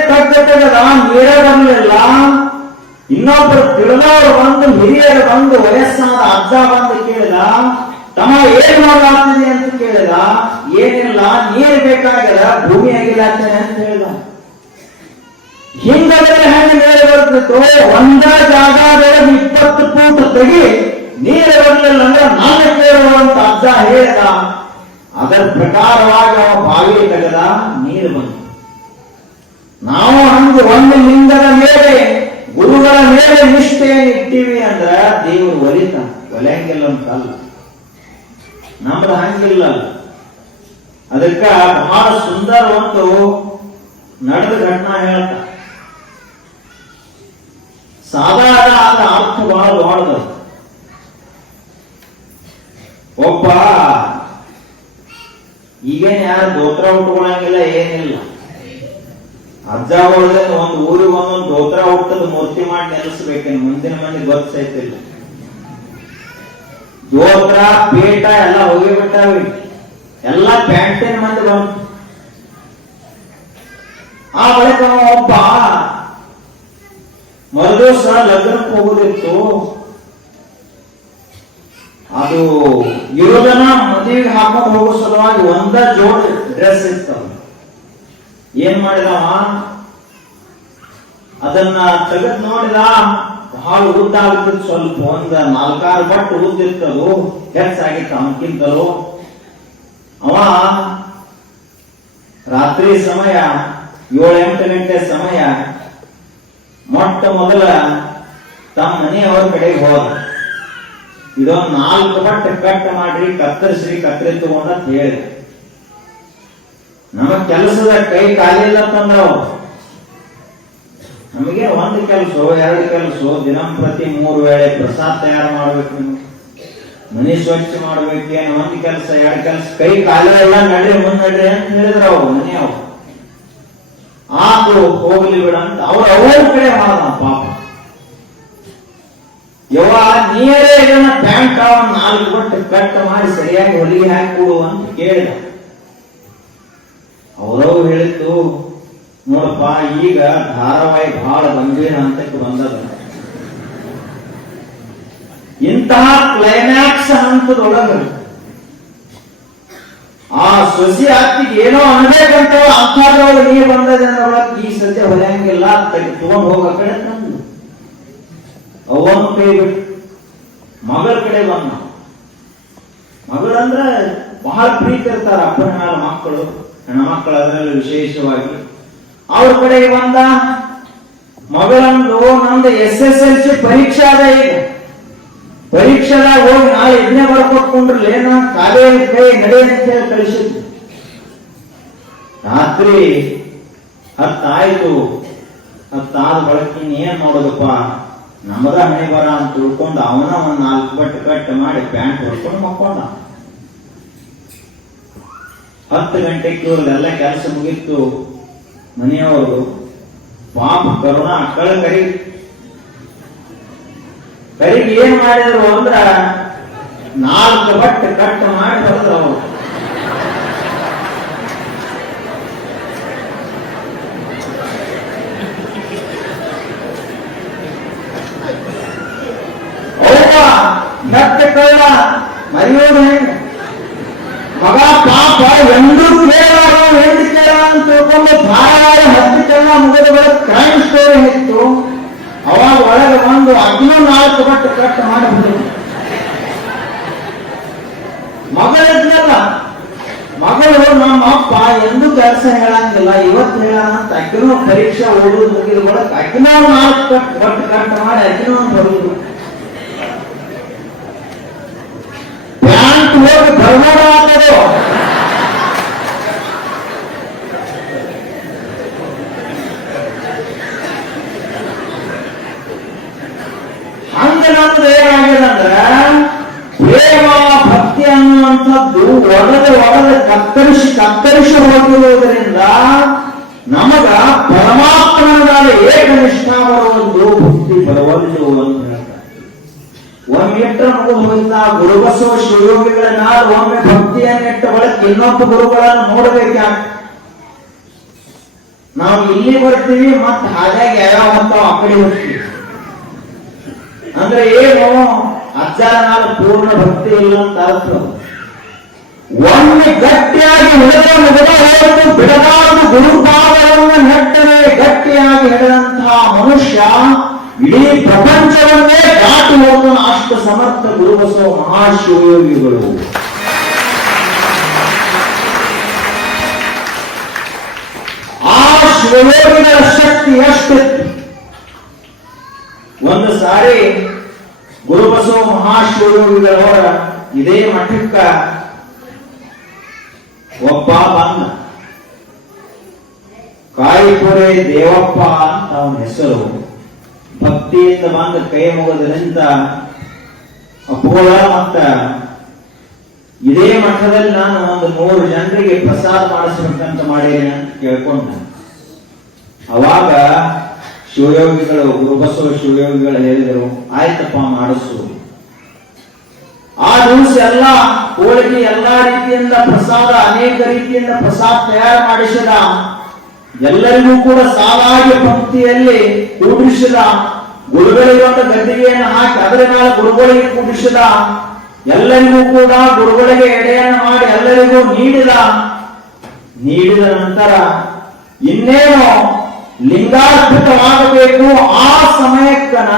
ತೆಗೆದ ನೀರೇ ಬರಲಿಲ್ಲ. ಇನ್ನೊಬ್ರು ತಿಳಿದವರು ಬಂದು ಹಿರಿಯರು ಬಂದು ವಯಸ್ಸಾದ ಅಜ್ಜ ಬಂದು ಕೇಳಿದ, ತಮ್ಮ ಏನ್ ಮಾಡಲಾಗ್ತದೆ ಅಂತ ಕೇಳಿದ. ಏನಿಲ್ಲ, ನೀರು ಬೇಕಾಗ್ಯದ, ಭೂಮಿ ಆಗಿಲಾಗ್ತದೆ ಅಂತ ಹೇಳಿದ. ಹಿಂಗಾದ್ರೆ ಹೆಂಗೆ ನೀರು ಬರ್ತಿತ್ತು? ಒಂದ ಜಾಗದೊಳಗೆ 20 ಫೂಟ್ ತೆಗಿ, ನೀರು ಬರಲಿಲ್ಲ ಅಂದ್ರೆ ನಾನು ಕೇಳುವಂತ ಅಜ್ಜ ಹೇಳಿದ. ಅದರ ಪ್ರಕಾರವಾಗಿ ಅವ ಬಾವಿ ತೆಗೆದ, ನೀರು ಬಂತು. ನಾವು ಹಂಗೆ ಒಂದು ಲಿಂಗದ ಮೇಲೆ ಗುರುಗಳ ಮೇಲೆ ನಿಷ್ಠೆಯನ್ನು ಇಟ್ಟಿವಿ ಅಂದ್ರ ದೇವರು ಒಲಿತ ಒಲೆಯಂಗಿಲ್ಲ ಅಂತಲ್ಲ. ನಮ್ದು ಹಂಗಿಲ್ಲ. ಅದಕ್ಕ ಬಹಳ ಸುಂದರ ಒಂದು ನಡೆದ ಘಟನಾ ಹೇಳ್ತ. ಸಾಧಾರಣ ಆದ ಅರ್ಥ ಬಹಳ ದೊಡ್ಡದು. ಒಬ್ಬ ಈಗೇನ್ ಯಾರು ದೋತ್ರ ಉಟ್ಕೊಳಂಗಿಲ್ಲ, ಏನಿಲ್ಲ. ಅಜ್ಜ ಹೊಡೆದ್ರೆ ಒಂದು ಊರಿಗೆ ಒಂದೊಂದು ದೋತ್ರ ಹುಟ್ಟದ ಮೂರ್ತಿ ಮಾಡಿ ನೆಲೆಸ್ಬೇಕೇನು, ಮುಂದಿನ ಮಂದಿ ಗೊತ್ತೈತಿಲ್ಲ. ದೋತ್ರ ಪೇಟ ಎಲ್ಲ ಹೋಗಿಬಿಟ್ಟಾವಿ, ಎಲ್ಲ ಪ್ಯಾಂಟಿನ ಮಂದಿ ಬಂತು. ಆ ಬಳಿಕ ಒಬ್ಬ ಮರುದಿವಸ ಲಗ್ನಕ್ಕೆ ಹೋಗೋದಿತ್ತು. ಅದು ಇರೋದನ್ನ ಮದುವೆಗೆ ಹಾಕೊಂಡು ಹೋಗೋ ಸಲುವಾಗಿ ಒಂದ ಜೋಡಿ ಡ್ರೆಸ್ ಇರ್ತವ. ಏನ್ ಮಾಡಿದವ, ಅದನ್ನ ತೆಗೆದು ನೋಡಿದ, ಬಹಳ ಉದ್ದ ಆಗ್ತಿತ್ತು. ಸ್ವಲ್ಪ ಒಂದ 4-6 ಬಟ್ಟು ಉದ್ದಿರ್ತದು, ಹೆಚ್ಚಾಗಿತ್ತು ಅವನಕ್ಕಿಂತಲೂ. ಅವ ರಾತ್ರಿ ಸಮಯ 7-8 ಗಂಟೆ ಸಮಯ ಮೊಟ್ಟ ಮೊದಲ ತಮ್ಮ ಮನೆಯವರ ಕಡೆಗೆ ಹೋದ. ಇದೊಂದು 4 ಬಟ್ಟೆ ಕಟ್ ಮಾಡ್ರಿ, ಕತ್ತರಿಸ್ರಿ, ಕತ್ತರಿ ತಗೊಂಡ ಹೇಳಿ. ನಮಗ್ ಕೆಲಸದ ಕೈ ಕಾಲಿಲ್ಲ ತಂದ್ರ ನಮಗೆ ಒಂದು ಕೆಲಸ 2 ಕೆಲಸ, ದಿನಂಪ್ರತಿ 3 ವೇಳೆ ಪ್ರಸಾದ ತಯಾರು ಮಾಡ್ಬೇಕು, ನೀವು ಮನೆ ಸ್ವಚ್ಛ ಮಾಡ್ಬೇಕೇನು, 1 ಕೆಲಸ 2 ಕೆಲಸ, ಕೈ ಕಾಲ ಎಲ್ಲ ನಡ್ರಿ ಮುಂದ್ ನಡ್ರಿ ಅಂತ ಹೇಳಿದ್ರ ಅವ್ರು ಮನೆಯವ್ರು. ಆತು ಹೋಗ್ಲಿ ಬಿಡ ಅಂತ ಅವ್ರ ಕಡೆ ಮಾಡ್ದ. ಪಾಪ ಯವ್ವ ನೀರೇ ಇದನ್ನ ಪ್ಯಾಂಟ್ 4 ಬಟ್ಟೆ ಕಟ್ ಮಾಡಿ ಸರಿಯಾಗಿ ಹೊಲಿಗೆ ಹಾಕಿ ಕೊಡು ಅಂತ ಕೇಳಿದ. ಅವರವ್ರು ಹೇಳಿದ್ದು, ನೋಡಪ್ಪ ಈಗ ಧಾರಾವಾಹಿ ಬಹಳ ಗಂಭೀರ ಹಂತಕ್ಕೆ ಬಂದದ. ಇಂತಹ ಕ್ಲೈಮ್ಯಾಕ್ಸ್ ಹಂತದೊಳಗ ಆ ಸೊಸಿ ಅತ್ತಿಗೆ ಏನೋ ಅನ್ಬೇಕಂತ ಅಂಥದ್ರೊಳಗೆ ನೀ ಬಂದದ ಈ ಸದ್ಯ ಹೊಲೆಯಂಗಿಲ್ಲ, ತಗೊಂಡು ಹೋಗ ಕಡೆ ತಂದು ಅವನು ಕೈ ಬಿಟ್ಟು ಮಗಳ ಕಡೆ ಬಂದ. ಮಗಳಂದ್ರೆ ಬಹಳ ಪ್ರೀತಿ ಇರ್ತಾರ ಅಪ್ಪನ ಮೇಲೆ ಮಕ್ಕಳು, ಹೆಣ್ಮಕ್ಕಳು ಅದರಲ್ಲಿ ವಿಶೇಷವಾಗಿ. ಅವ್ರ ಕಡೆಗೆ ಬಂದ. ಮಗಳಂದು ನಮ್ದು SSLC ಪರೀಕ್ಷೆ ಅದ, ಈಗ ಪರೀಕ್ಷೆದಾಗ ಹೋಗಿ ನಾಳೆ ಇದನ್ನೇ ಬರ್ಕೊಟ್ಕೊಂಡ್ರಲ್ಲ, ನಾ ಕಾಲೇಜ್ ಕೈ ನಡೆ ಅಂತ ಹೇಳಿ ಕಳಿಸಿದ್ವಿ. ರಾತ್ರಿ 10 ಆಯ್ತು. 10 ಆದ ಬಳಕ ಏನ್ ಮಾಡೋದಪ್ಪ, ನಮದ ಹಣೆ ಬರ ಅಂತ ತಿಳ್ಕೊಂಡು ಅವನ ಒಂದ್ 4 ಬಟ್ಟೆ ಕಟ್ ಮಾಡಿ ಪ್ಯಾಂಟ್ ಹೊಡ್ಕೊಂಡು ಮಕ್ಕೊಂಡ. 10 ಗಂಟೆಗೆ ಇವ್ರದೆಲ್ಲ ಕೆಲಸ ಮುಗಿತ್ತು. ಮನೆಯವರು ಪಾಪ ಕರುಣ ಕರಿಗೆ ಏನ್ ಮಾಡಿದ್ರು ಅಂದ್ರ 4 ಬಟ್ಟೆ ಕಟ್ ಮಾಡಿ ಬರೆದ್ರು ಅವರು. ನತ್ತ ಕಳ್ಳ ಮರೆಯೋದು ಹೆಂಗ? ಮಗ ಪಾಪ ಎಂದು ಕೇಳಾರ ಹೆಂಡು ಕೇಳ ಅಂತ ತಿಳ್ಕೊಂಡು ಧಾರಾವಾಹಿ 10 ಕೆಲ್ಲ ಮುಗಿದ ಬಳಿಕ ಕ್ರೈಮ್ ಸ್ಟೋರಿ ಇತ್ತು. ಅವಾಗ ಒಳಗೆ ಬಂದು ಅದನ್ನೂ 4 ಬಟ್ಟೆ ಕಟ್ ಮಾಡಬಹುದು. ಮಗಳಿದ್ನಲ್ಲ, ಮಗಳು ನಮ್ಮ ಅಪ್ಪ ಎಂದೂ ಕೆಲಸ ಹೇಳಂಗಿಲ್ಲ, ಇವತ್ತು ಹೇಳ ಅಂತ ಅಕ್ಕಿನೂ ಪರೀಕ್ಷೆ ಓದುದು ಮುಗಿದ ಬಳಿಕ ಅಕ್ಕಿನೂ 4 ಬಟ್ಟೆ ಕಟ್ ಮಾಡಿ ಅಕ್ಕಿನೂ ಬರುವುದು. ಪ್ಯಾಂಟ್ ಹೋಗಿ ಬರ್ಬೋಡ ಆಗ್ತದೆ. ಹಂಗ ನಮ್ದು ಏನಾಗಿದೆ ಅಂದ್ರೆ ಪ್ರೇಮ ಭಕ್ತಿ ಅನ್ನುವಂಥದ್ದು ಒಡೆದು ಕತ್ತರಿಸಿ ಹೋಗಿರುವುದರಿಂದ ನಮಗ ಪರಮಾತ್ಮನ ಮೇಲೆ ಏಕನಿಷ್ಠ ಬರುವುದು ಭಕ್ತಿ ಬರವಲ್ಲು ಅಂತ ಹೇಳ್ತಾರೆ. ಒಮ್ಮೆಟ್ಟ ಮುಗಿದು ಹೋಗಿಲ್ಲ. ಗುರುಬಸವ ಶಿವಯೋಗಿಗಳ ನಾಡು ಒಮ್ಮೆ ಭಕ್ತಿಯನ್ನಿಟ್ಟ ಬಳಿಕ ಇನ್ನೊಬ್ಬ ಗುರುಗಳನ್ನು ನೋಡಬೇಕಾಗ ನಾವು ಇಲ್ಲಿ ಬರ್ತೀವಿ ಮತ್ತೆ ಹಾಗಾಗಿ ಯಾವ್ಯಾವ ಹೊತ್ತಾವ ಆ ಕಡೆ ಹೋಗ್ತೀವಿ. ಅಂದ್ರೆ ಏನು ಅಜ್ಜರ ನಾಲ್ ಪೂರ್ಣ ಭಕ್ತಿ ಇಲ್ಲ ಅಂತ ಅರ್ಥ. ಒಮ್ಮೆ ಗಟ್ಟಿಯಾಗಿ ಹಿಡಿದು ಬಿಡಬಾರದು ಗುರುಪಾದವನ್ನು ನೆಟ್ಟರೆ ಗಟ್ಟಿಯಾಗಿ ಹಿಡಿದಂತಹ ಮನುಷ್ಯ ಇಡೀ ಪ್ರಪಂಚವನ್ನೇ ದಾಟಿ ಹೋಗುವ ಅಷ್ಟು ಸಮರ್ಥ ಗುರುಬಸವ ಮಹಾಶಿವಯೋಗಿಗಳು. ಆ ಶಿವಯೋಗಿಗಳ ಶಕ್ತಿ ಎಷ್ಟಿತ್ತು. ಒಂದು ಸಾರಿ ಗುರುಬಸವ ಮಹಾಶಿವಯೋಗಿಗಳವರ ಇದೇ ಮಠಕ್ಕ ಒಬ್ಬ ಬಂದ. ಕಾಯಿಪುರೆ ದೇವಪ್ಪ ಅಂತ ಅವನ ಹೆಸರು. ಭಕ್ತಿಯಿಂದ ಬಂದ ಕೈ ಮುಗದ್ರಿಂದ ಅಪೋಲ ಮತ್ತ ಇದೇ ಮಠದಲ್ಲಿ ನಾನು ಒಂದು 100 ಜನರಿಗೆ ಪ್ರಸಾದ ಮಾಡಿಸ್ಬೇಕಂತ ಮಾಡೇನೆ ಅಂತ ಕೇಳ್ಕೊಂಡ. ಅವಾಗ ಶಿವಯೋಗಿಗಳು ಗುರುಬಸವ ಶಿವಯೋಗಿಗಳು ಹೇಳಿದರು, ಆಯ್ತಪ್ಪ ಮಾಡಿಸು. ಆ ದಿವಸ ಎಲ್ಲ ಹೋಳಿಗೆ ಎಲ್ಲಾ ರೀತಿಯಿಂದ ಪ್ರಸಾದ, ಅನೇಕ ರೀತಿಯಿಂದ ಪ್ರಸಾದ ತಯಾರು ಮಾಡಿಸಿದ. ಎಲ್ಲರಿಗೂ ಕೂಡ ಸಾಲಾಗಿ ಪಂಕ್ತಿಯಲ್ಲಿ ಕೂಡಿಸಿದ. ಗುರುಗಳಿಗೆ ಒಂದು ಗದ್ದಿಗೆಯನ್ನು ಹಾಕಿ ಅದರ ಮೇಲೆ ಗುರುಗಳಿಗೆ ಕೂಡಿಸಿದ. ಎಲ್ಲರಿಗೂ ಕೂಡ ಗುರುಗಳಿಗೆ ಎಡೆಯನ್ನು ಮಾಡಿ ಎಲ್ಲರಿಗೂ ನೀಡಿದ ನಂತರ ಇನ್ನೇನು ಲಿಂಗಾರ್ಪಿತವಾಗಬೇಕು. ಆ ಸಮಯಕ್ಕನ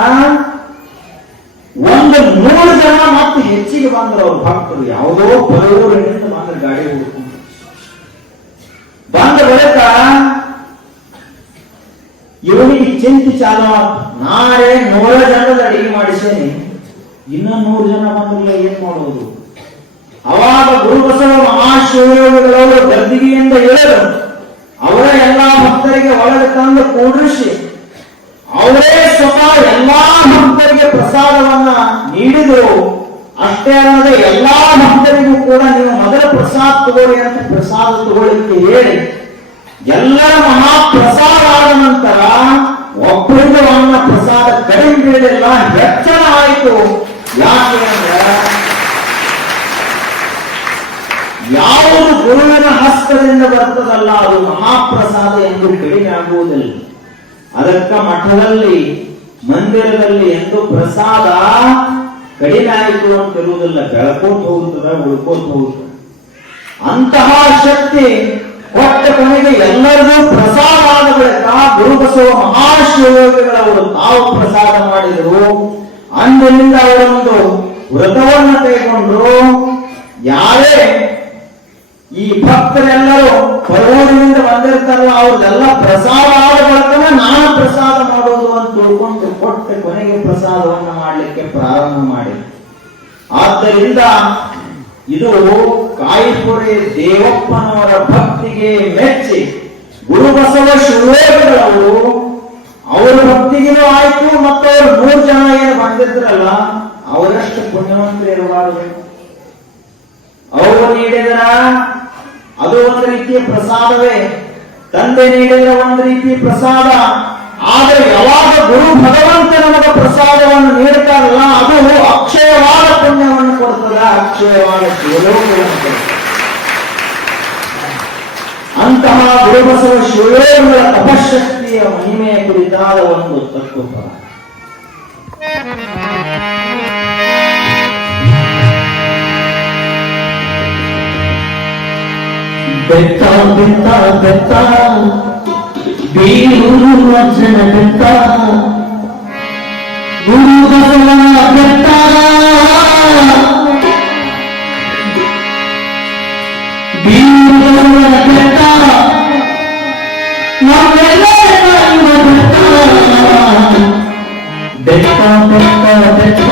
ಒಂದು 100 ಜನ ಮತ್ತೆ ಹೆಚ್ಚಿಗೆ ಬಂದ್ರು ಅವ್ರ ಭಕ್ತರು. ಯಾವುದೋ ಪರೂರಿನಿಂದ ಬಂದ್ರೆ ಗಾಡಿ ಹುಡುಕೊಂಡು ಬಂದ ಬಳಿಕ ಇವನಿಗೆ ಚಿಂತೆ ಚಾಲು ಆಯ್ತು. ನಾಳೆ 100 ಜನದ ಅಡಿಗೆ ಮಾಡಿಸೇನೆ, ಇನ್ನ 100 ಜನ ಬಂದ್ರಲ್ಲ ಏನ್ ಮಾಡೋದು. ಅವಾಗ ಗುರುಬಸವ ಮಹಾಶಿವಯೋಗಿಗಳವರು ಗದ್ದಿಗೆಯಿಂದ ಇಳಿದು ಅವರ ಎಲ್ಲಾ ಭಕ್ತರಿಗೆ ಒಳಗೆ ತಂದು ಕೂಡಿಸಿ ಅವರೇ ಸ್ವತಃ ಎಲ್ಲಾ ಭಕ್ತರಿಗೆ ಪ್ರಸಾದವನ್ನ ನೀಡಿದರು. ಅಷ್ಟೇ ಅಲ್ಲದೆ ಎಲ್ಲಾ ಭಕ್ತರಿಗೂ ಕೂಡ ನೀವು ಮೊದಲ ಪ್ರಸಾದ ತಗೊಳ್ಳಿ ಅಂತ ಪ್ರಸಾದ ತಗೊಳ್ಳಿಕ್ಕೆ ಹೇಳಿ ಎಲ್ಲರ ಮಹಾಪ್ರಸಾದ ಆದ ನಂತರ ಒಬ್ಬರಿಗೆ ಅನ್ನ ಪ್ರಸಾದ ಕಡಿಮೆ ಬೀಳಲಿಲ್ಲ, ಹೆಚ್ಚಳ ಆಯಿತು. ಯಾಕೆ ಅಂದ್ರೆ ಯಾವುದು ಗುರುವಿನ ಹಸ್ತದಿಂದ ಬರ್ತದಲ್ಲ ಅದು ಮಹಾಪ್ರಸಾದ ಎಂದು ಕಡಿಮೆ ಆಗುವುದಿಲ್ಲ. ಅದಕ್ಕ ಮಠದಲ್ಲಿ ಮಂದಿರದಲ್ಲಿ ಎಂದು ಪ್ರಸಾದ ಕಡಿಮೆ ಆಯಿತು ಅಂತ ಇರುವುದಿಲ್ಲ, ಬೆಳಕೋತ್ ಹೋಗುತ್ತದೆ, ಉಳ್ಕೋತ್ ಹೋಗುತ್ತದೆ. ಅಂತಹ ಶಕ್ತಿ ಕೊಟ್ಟ ಕೊನೆಗೆ ಎಲ್ಲರಿಗೂ ಪ್ರಸಾದ ಆದ ಬಳಿಕ ಗುರುಬಸವ ಮಹಾಶಿವಯೋಗಿಗಳವರು ತಾವು ಪ್ರಸಾದ ಮಾಡಿದರು. ಅಂದಿನಿಂದ ಅವರೊಂದು ವ್ರತವನ್ನು ಕೈಗೊಂಡ್ರು. ಯಾರೇ ಈ ಭಕ್ತರೆಲ್ಲರೂ ಪರೂರಿನಿಂದ ಬಂದಿರ್ತಾರಲ್ಲ ಅವ್ರಿಗೆಲ್ಲ ಪ್ರಸಾದ ಆದ ಬಳಿಕ ನಾನು ಪ್ರಸಾದ ಮಾಡೋದು ಅಂತ ತಿಳ್ಕೊಂಡು ಕೊಟ್ಟ ಕೊನೆಗೆ ಪ್ರಸಾದವನ್ನ ಮಾಡಲಿಕ್ಕೆ ಪ್ರಾರಂಭ ಮಾಡಿ. ಆದ್ದರಿಂದ ಇದು ಕಾಯಿಪುರೆ ದೇವಪ್ಪನವರ ಭಕ್ತಿಗೆ ಮೆಚ್ಚಿ ಗುರುಬಸವ ಶಿವಯೋಗಿಗಳವರು ಅವರ ಭಕ್ತಿಗೂ ಆಯ್ತು. ಮತ್ತು ಅವರು 100 ಜನ ಏನು ಬಂದಿದ್ರಲ್ಲ ಅವರಷ್ಟು ಪುಣ್ಯವಂತರು ಇರಬಾರದು. ಅವರು ನೀಡಿದ್ರ ಅದು ಒಂದು ರೀತಿಯ ಪ್ರಸಾದವೇ, ತಂದೆ ನೀಡಿದ ಒಂದು ರೀತಿಯ ಪ್ರಸಾದ. ಆದರೆ ಯಾವಾಗ ಗುರು ಭಗವಂತ ನಮಗೆ ಪ್ರಸಾದವನ್ನು ನೀಡುತ್ತಾರಲ್ಲ ಅದು ಅಕ್ಷಯವಾದ ಪುಣ್ಯವನ್ನು ಕೊಡ್ತದ, ಅಕ್ಷಯವಾದ ಶಿವಯೋಗವನ್ನು ಕೊಡ್ತದೆ. ಅಂತಹ ಗುರುಬಸವ ಶಿವಯೋಗಗಳ ತಪಶಕ್ತಿಯ ಮಹಿಮೆಯ ಕುರಿತಾದ ಒಂದು ತತ್ವಪದ. ಬೆತ್ತ ಬೆತ್ತ ಬೆತ್ತ ಬೀರೂರು ಅಜ್ಜನ ಬೆತ್ತ, ಗುರು ಬಸವನ ಬೆತ್ತ, ಬೀರೂರು ಬೆತ್ತ, ನಮ್ಮೆಲ್ಲರ ಬೆತ್ತ. ಬೆತ್ತ ಬೆತ್ತ ಬೆತ್ತ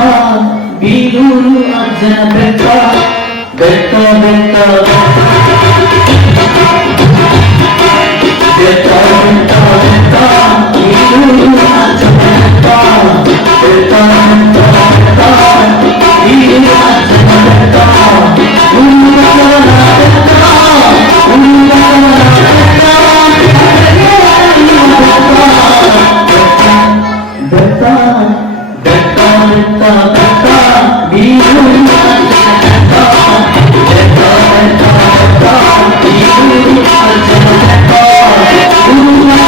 ಬೀರೂರು ಅಜ್ಜನ ಬೆತ್ತ, ಬೆತ್ತ ಬೆತ್ತ Guru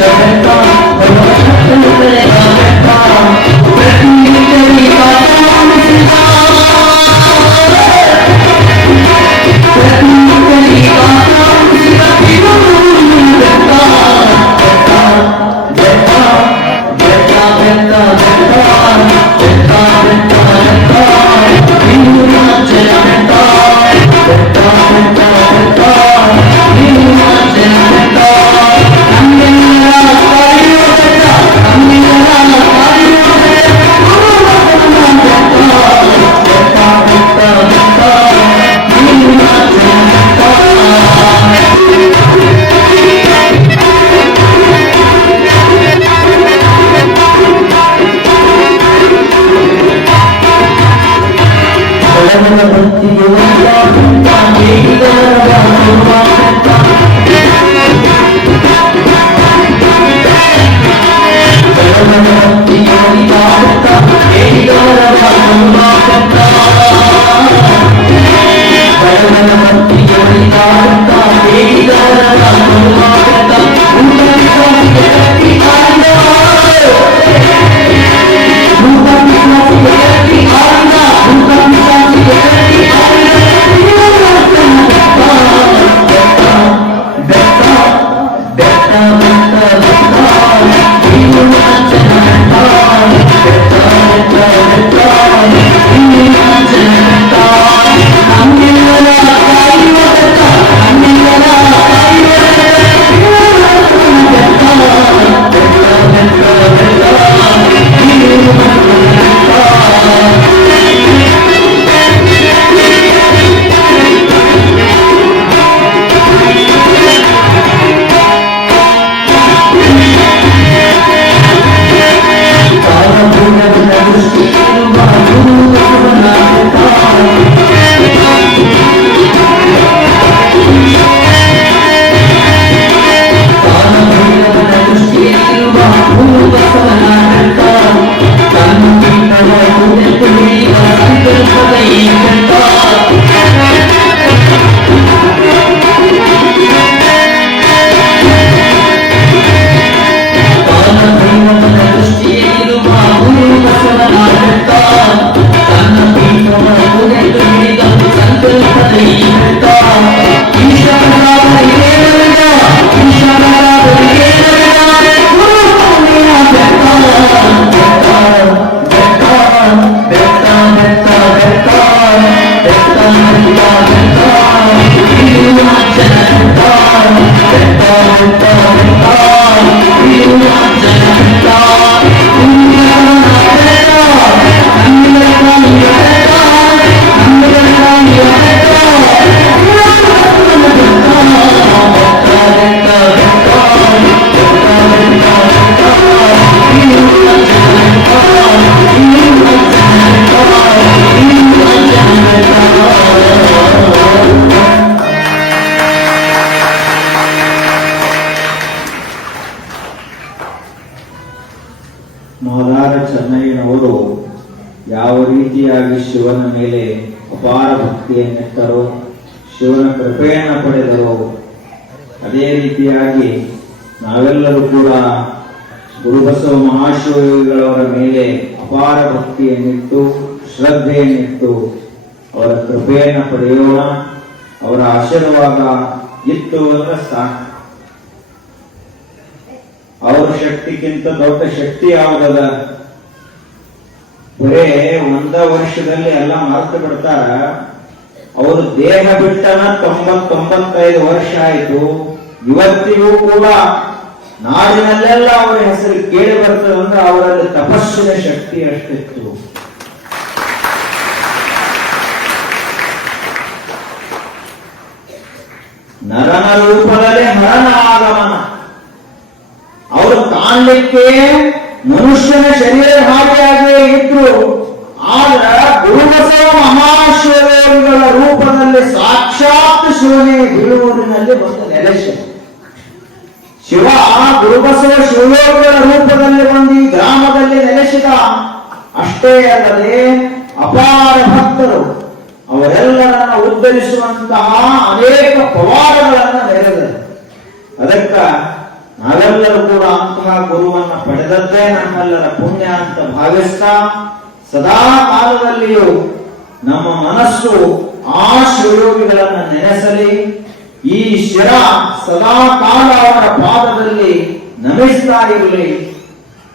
ಬೆಟ್ಟ ಭಗವಂತನ ಕರೆದ ಬೆಟ್ಟ ಪ್ರತಿ ಕರಿ ಕಾಪಾಡಿಸಿದ ಪ್ರತಿ ಕರಿ ಕಾಪಾಡಿಸಿದ ಬಿರುವಿನ ಬೆಟ್ಟ ಬೆಟ್ಟ ಬೆಟ್ಟ ಬೆಟ್ಟ ಬೆಟ್ಟ ಬೆಟ್ಟ ಬೆಟ್ಟ ಬೆಟ್ಟ ಬೆಟ್ಟ ಬಿರುವಿನ ಜನ ಬೆಟ್ಟ ಬೆಟ್ಟ ಬೆಟ್ಟ ಬೆಟ್ಟ ಬಿರುವಿನ ಜನ ಬೆಟ್ಟ ನಮ್ಮೆಲ್ಲರ ಕಾಯುವ ಬೆಟ್ಟ ನಮ್ಮೆಲ್ಲರ ಕಾಯುವ ಬೆಟ್ಟ ಬೆಟ್ಟ ಬೆಟ್ಟ ಬೆಟ್ಟ ಬಿರುವಿನ ಜನ ಬೆಟ್ಟ ಬಡವರ ಭಕ್ತಿಗೆ ಒಂದ ಬೆಟ್ಟ ಬೇಡಿದವರ ಕೊಡುವ ಬೆಟ್ಟ ಬಡವರ ಭಕ್ತಿಗೆ ಒಂದ ಬೆಟ್ಟ ಬೇಡಿದವರ ಕೊಡುವ ಬೆಟ್ಟ ಬಡವರ ಭಕ್ತಿಗೆ ಒಂದ ಬೆಟ್ಟ ಬೇಡಿದವರ ಕೊಡುವ ಬೆಟ್ಟ ಭೂತಪಿಶಾಚಿಗೆ ಗಟ್ಟಿ ಆಡಿದ ಭೂತಪಿಶಾಚಿಗೆ ಗಟ್ಟಿ ಆಡಿದ ಭೂತಪಿಶಾಚಿಗೆ ಗಟ್ಟಿ ಆಡಿದ ಬೆಟ್ಟ ಬೆಟ್ಟ ಬೆಟ್ಟ ಬೆಟ್ಟ ಬೆಟ್ಟ ಬಿರುವಿನ ಜನ ಬೆಟ್ಟ ಬೆಟ್ಟ ಬೆಟ್ಟ ಬೆಟ್ಟ ಬಿರುವಿನ ಜನ ಬೆಟ್ಟ ನಮ್ಮೆಲ್ಲರ ಕಾಯುವ ಬೆಟ್ಟ ನಮ್ಮೆಲ್ಲರ ಕಾಯುವ ಬೆಟ್ಟ ಬೆಟ್ಟ ಬೆಟ್ಟ ಬೆಟ್ಟ ಬಿರುವಿನ ಜನ ಬೆಟ್ಟ ಕಾಲಪೂರ್ಣದ ದೃಷ್ಟಿಯಿರುವ ಗುರುಬಸವನ ಬೆಟ್ಟ ಕಾಲಪೂರ್ಣದ ದೃಷ್ಟಿಯಿರುವ ಗುರುಬಸವನ ಬೆಟ್ಟ ತನ್ನ ಪೀಠದ ಕುರಿತು ಹಿಡಿದ ಸಂಕಲ್ಪದ ಈ ಬೆಟ್ಟ ಕಾಲಭೈರವನ ದೃಷ್ಟಿಯಲ್ಲಿರುವ ಗುರುಬಸವನ ಬೆಟ್ಟ ತನ್ನ ಪೀಠದ ಕುರಿತು ಹಿಡಿದ ಸಂಕಲ್ಪದ ಈ ಬೆಟ್ಟ ಈಶ್ವರರಾದರಿಗೆ ನಡೆದ ಈಶ್ವರರಾದರಿಗೆ ನಡೆದ ಗುರುಭೂಮಿಯ ಬೆಟ್ಟ ಬೆಟ್ಟ ಬೆಟ್ಟ ಬೆಟ್ಟ ಬೆಟ್ಟ ಬೆಟ್ಟ ಬೆಟ್ಟ ಬೆಟ್ಟ ಬೆಟ್ಟ ಬಿರುವಿನ ಜನ ಬೆಟ್ಟ ಬೆಟ್ಟ ಬೆಟ್ಟ ಬೆಟ್ಟ ಬಿರುವಿನ ಜನ ಬೆಟ್ಟ ನಮ್ಮೆಲ್ಲರ ಬೆಟ್ಟ ನಮ್ಮೆಲ್ಲರ ಬೆಟ್ಟ ನಮ್ಮೆಲ್ಲರ ಬೆಟ್ಟ ಮಹದಾರ ಚೆನ್ನಯ್ಯನವರು ಯಾವ ರೀತಿಯಾಗಿ ಶಿವನ ಮೇಲೆ ಅಪಾರ ಭಕ್ತಿಯನ್ನಿಟ್ಟರೋ ಶಿವನ ಕೃಪೆಯನ್ನು ಪಡೆದರೋ ಅದೇ ರೀತಿಯಾಗಿ ನಾವೆಲ್ಲರೂ ಕೂಡ ಗುರುಬಸವ ಮಹಾಶಿವಗಳವರ ಮೇಲೆ ಅಪಾರ ಭಕ್ತಿಯನ್ನಿಟ್ಟು ಶ್ರದ್ಧೆಯನ್ನಿಟ್ಟು ಅವರ ಕೃಪೆಯನ್ನು ಪಡೆಯೋಣ. ಅವರ ಆಶೀರ್ವಾದ ಇತ್ತು ಅಂದ್ರೆ ಸಾಕು. ಅವ್ರ ಶಕ್ತಿಗಿಂತ ದೊಡ್ಡ ಶಕ್ತಿ ಯಾವುದದ? ಬರೇ ಒಂದ ವರ್ಷದಲ್ಲಿ ಎಲ್ಲ ಮರೆತು ಬಿಡ್ತಾರ. ಅವರು ದೇಹ ಬಿಟ್ಟನ 90-95 ವರ್ಷ ಆಯ್ತು. ಇವತ್ತಿಗೂ ಕೂಡ ನಾಡಿನಲ್ಲೆಲ್ಲ ಅವರ ಹೆಸರು ಕೇಳಿ ಬರ್ತದಂದ್ರೆ ಅವರಲ್ಲಿ ತಪಸ್ಸಿನ ಶಕ್ತಿ ಅಷ್ಟಿತ್ತು. ನರನ ರೂಪದಲ್ಲಿ ಹರನ ಆಗಮನ. ಅವರು ಕಾಣಲಿಕ್ಕೆ ಮನುಷ್ಯನ ಶರೀರದ ಹಾಗೆಯಾಗಿಯೇ ಇದ್ರು. ಆದ್ರೆ ಗುರುಬಸವ ಮಹಾಶಿವಗಳ ರೂಪದಲ್ಲಿ ಸಾಕ್ಷಾತ್ ಶಿವನೇ ಬೀಳುವೂರಿನಲ್ಲಿ ಬಂದು ನೆಲೆಸ. ಶಿವ ಗುರುಬಸವ ಶಿವಯೋಗಿಗಳ ರೂಪದಲ್ಲಿ ಬಂದು ಈ ಗ್ರಾಮದಲ್ಲಿ ನೆಲೆಸಿದ. ಅಷ್ಟೇ ಅಲ್ಲದೆ ಅಪಾರ ಭಕ್ತರು ಅವರೆಲ್ಲರನ್ನ ಉದ್ಧರಿಸುವಂತಹ ಅನೇಕ ಪವಾಡಗಳನ್ನು ನೆರೆದರು. ಅದಕ್ಕ ನಾವೆಲ್ಲರೂ ಕೂಡ ಅಂತಹ ಗುರುವನ್ನ ಪಡೆದದ್ದೇ ನಮ್ಮೆಲ್ಲರ ಪುಣ್ಯ ಅಂತ ಭಾವಿಸ್ತಾ ಸದಾ ಕಾಲದಲ್ಲಿಯೂ ನಮ್ಮ ಮನಸ್ಸು ಆ ಶಿವಯೋಗಿಗಳನ್ನ ನೆನೆಸಲಿ. ಈ ಶಿರ ಸದಾ ಕಾಲ ಅವರ ಪಾದದಲ್ಲಿ ನಮಿಸ್ತಾ ಇರಲಿ.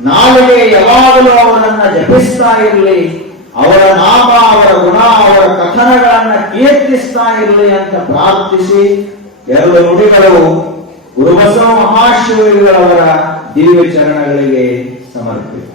ನಾಳೆಗೆ ಯಾವಾಗಲೂ ಅವರನ್ನ ಜಪಿಸ್ತಾ ಇರಲಿ. ಅವರ ನಾಮ, ಅವರ ಗುಣ, ಅವರ ಕಥನಗಳನ್ನ ಕೀರ್ತಿಸ್ತಾ ಇರಲಿ ಅಂತ ಪ್ರಾರ್ಥಿಸಿ ಎರಡು ನುಡಿಗಳು ಗುರುಬಸವ ಮಹಾಶಿವಯೋಗಿಗಳವರ ದಿವ್ಯ ಚರಣಗಳಿಗೆ ಸಮರ್ಪಿತ.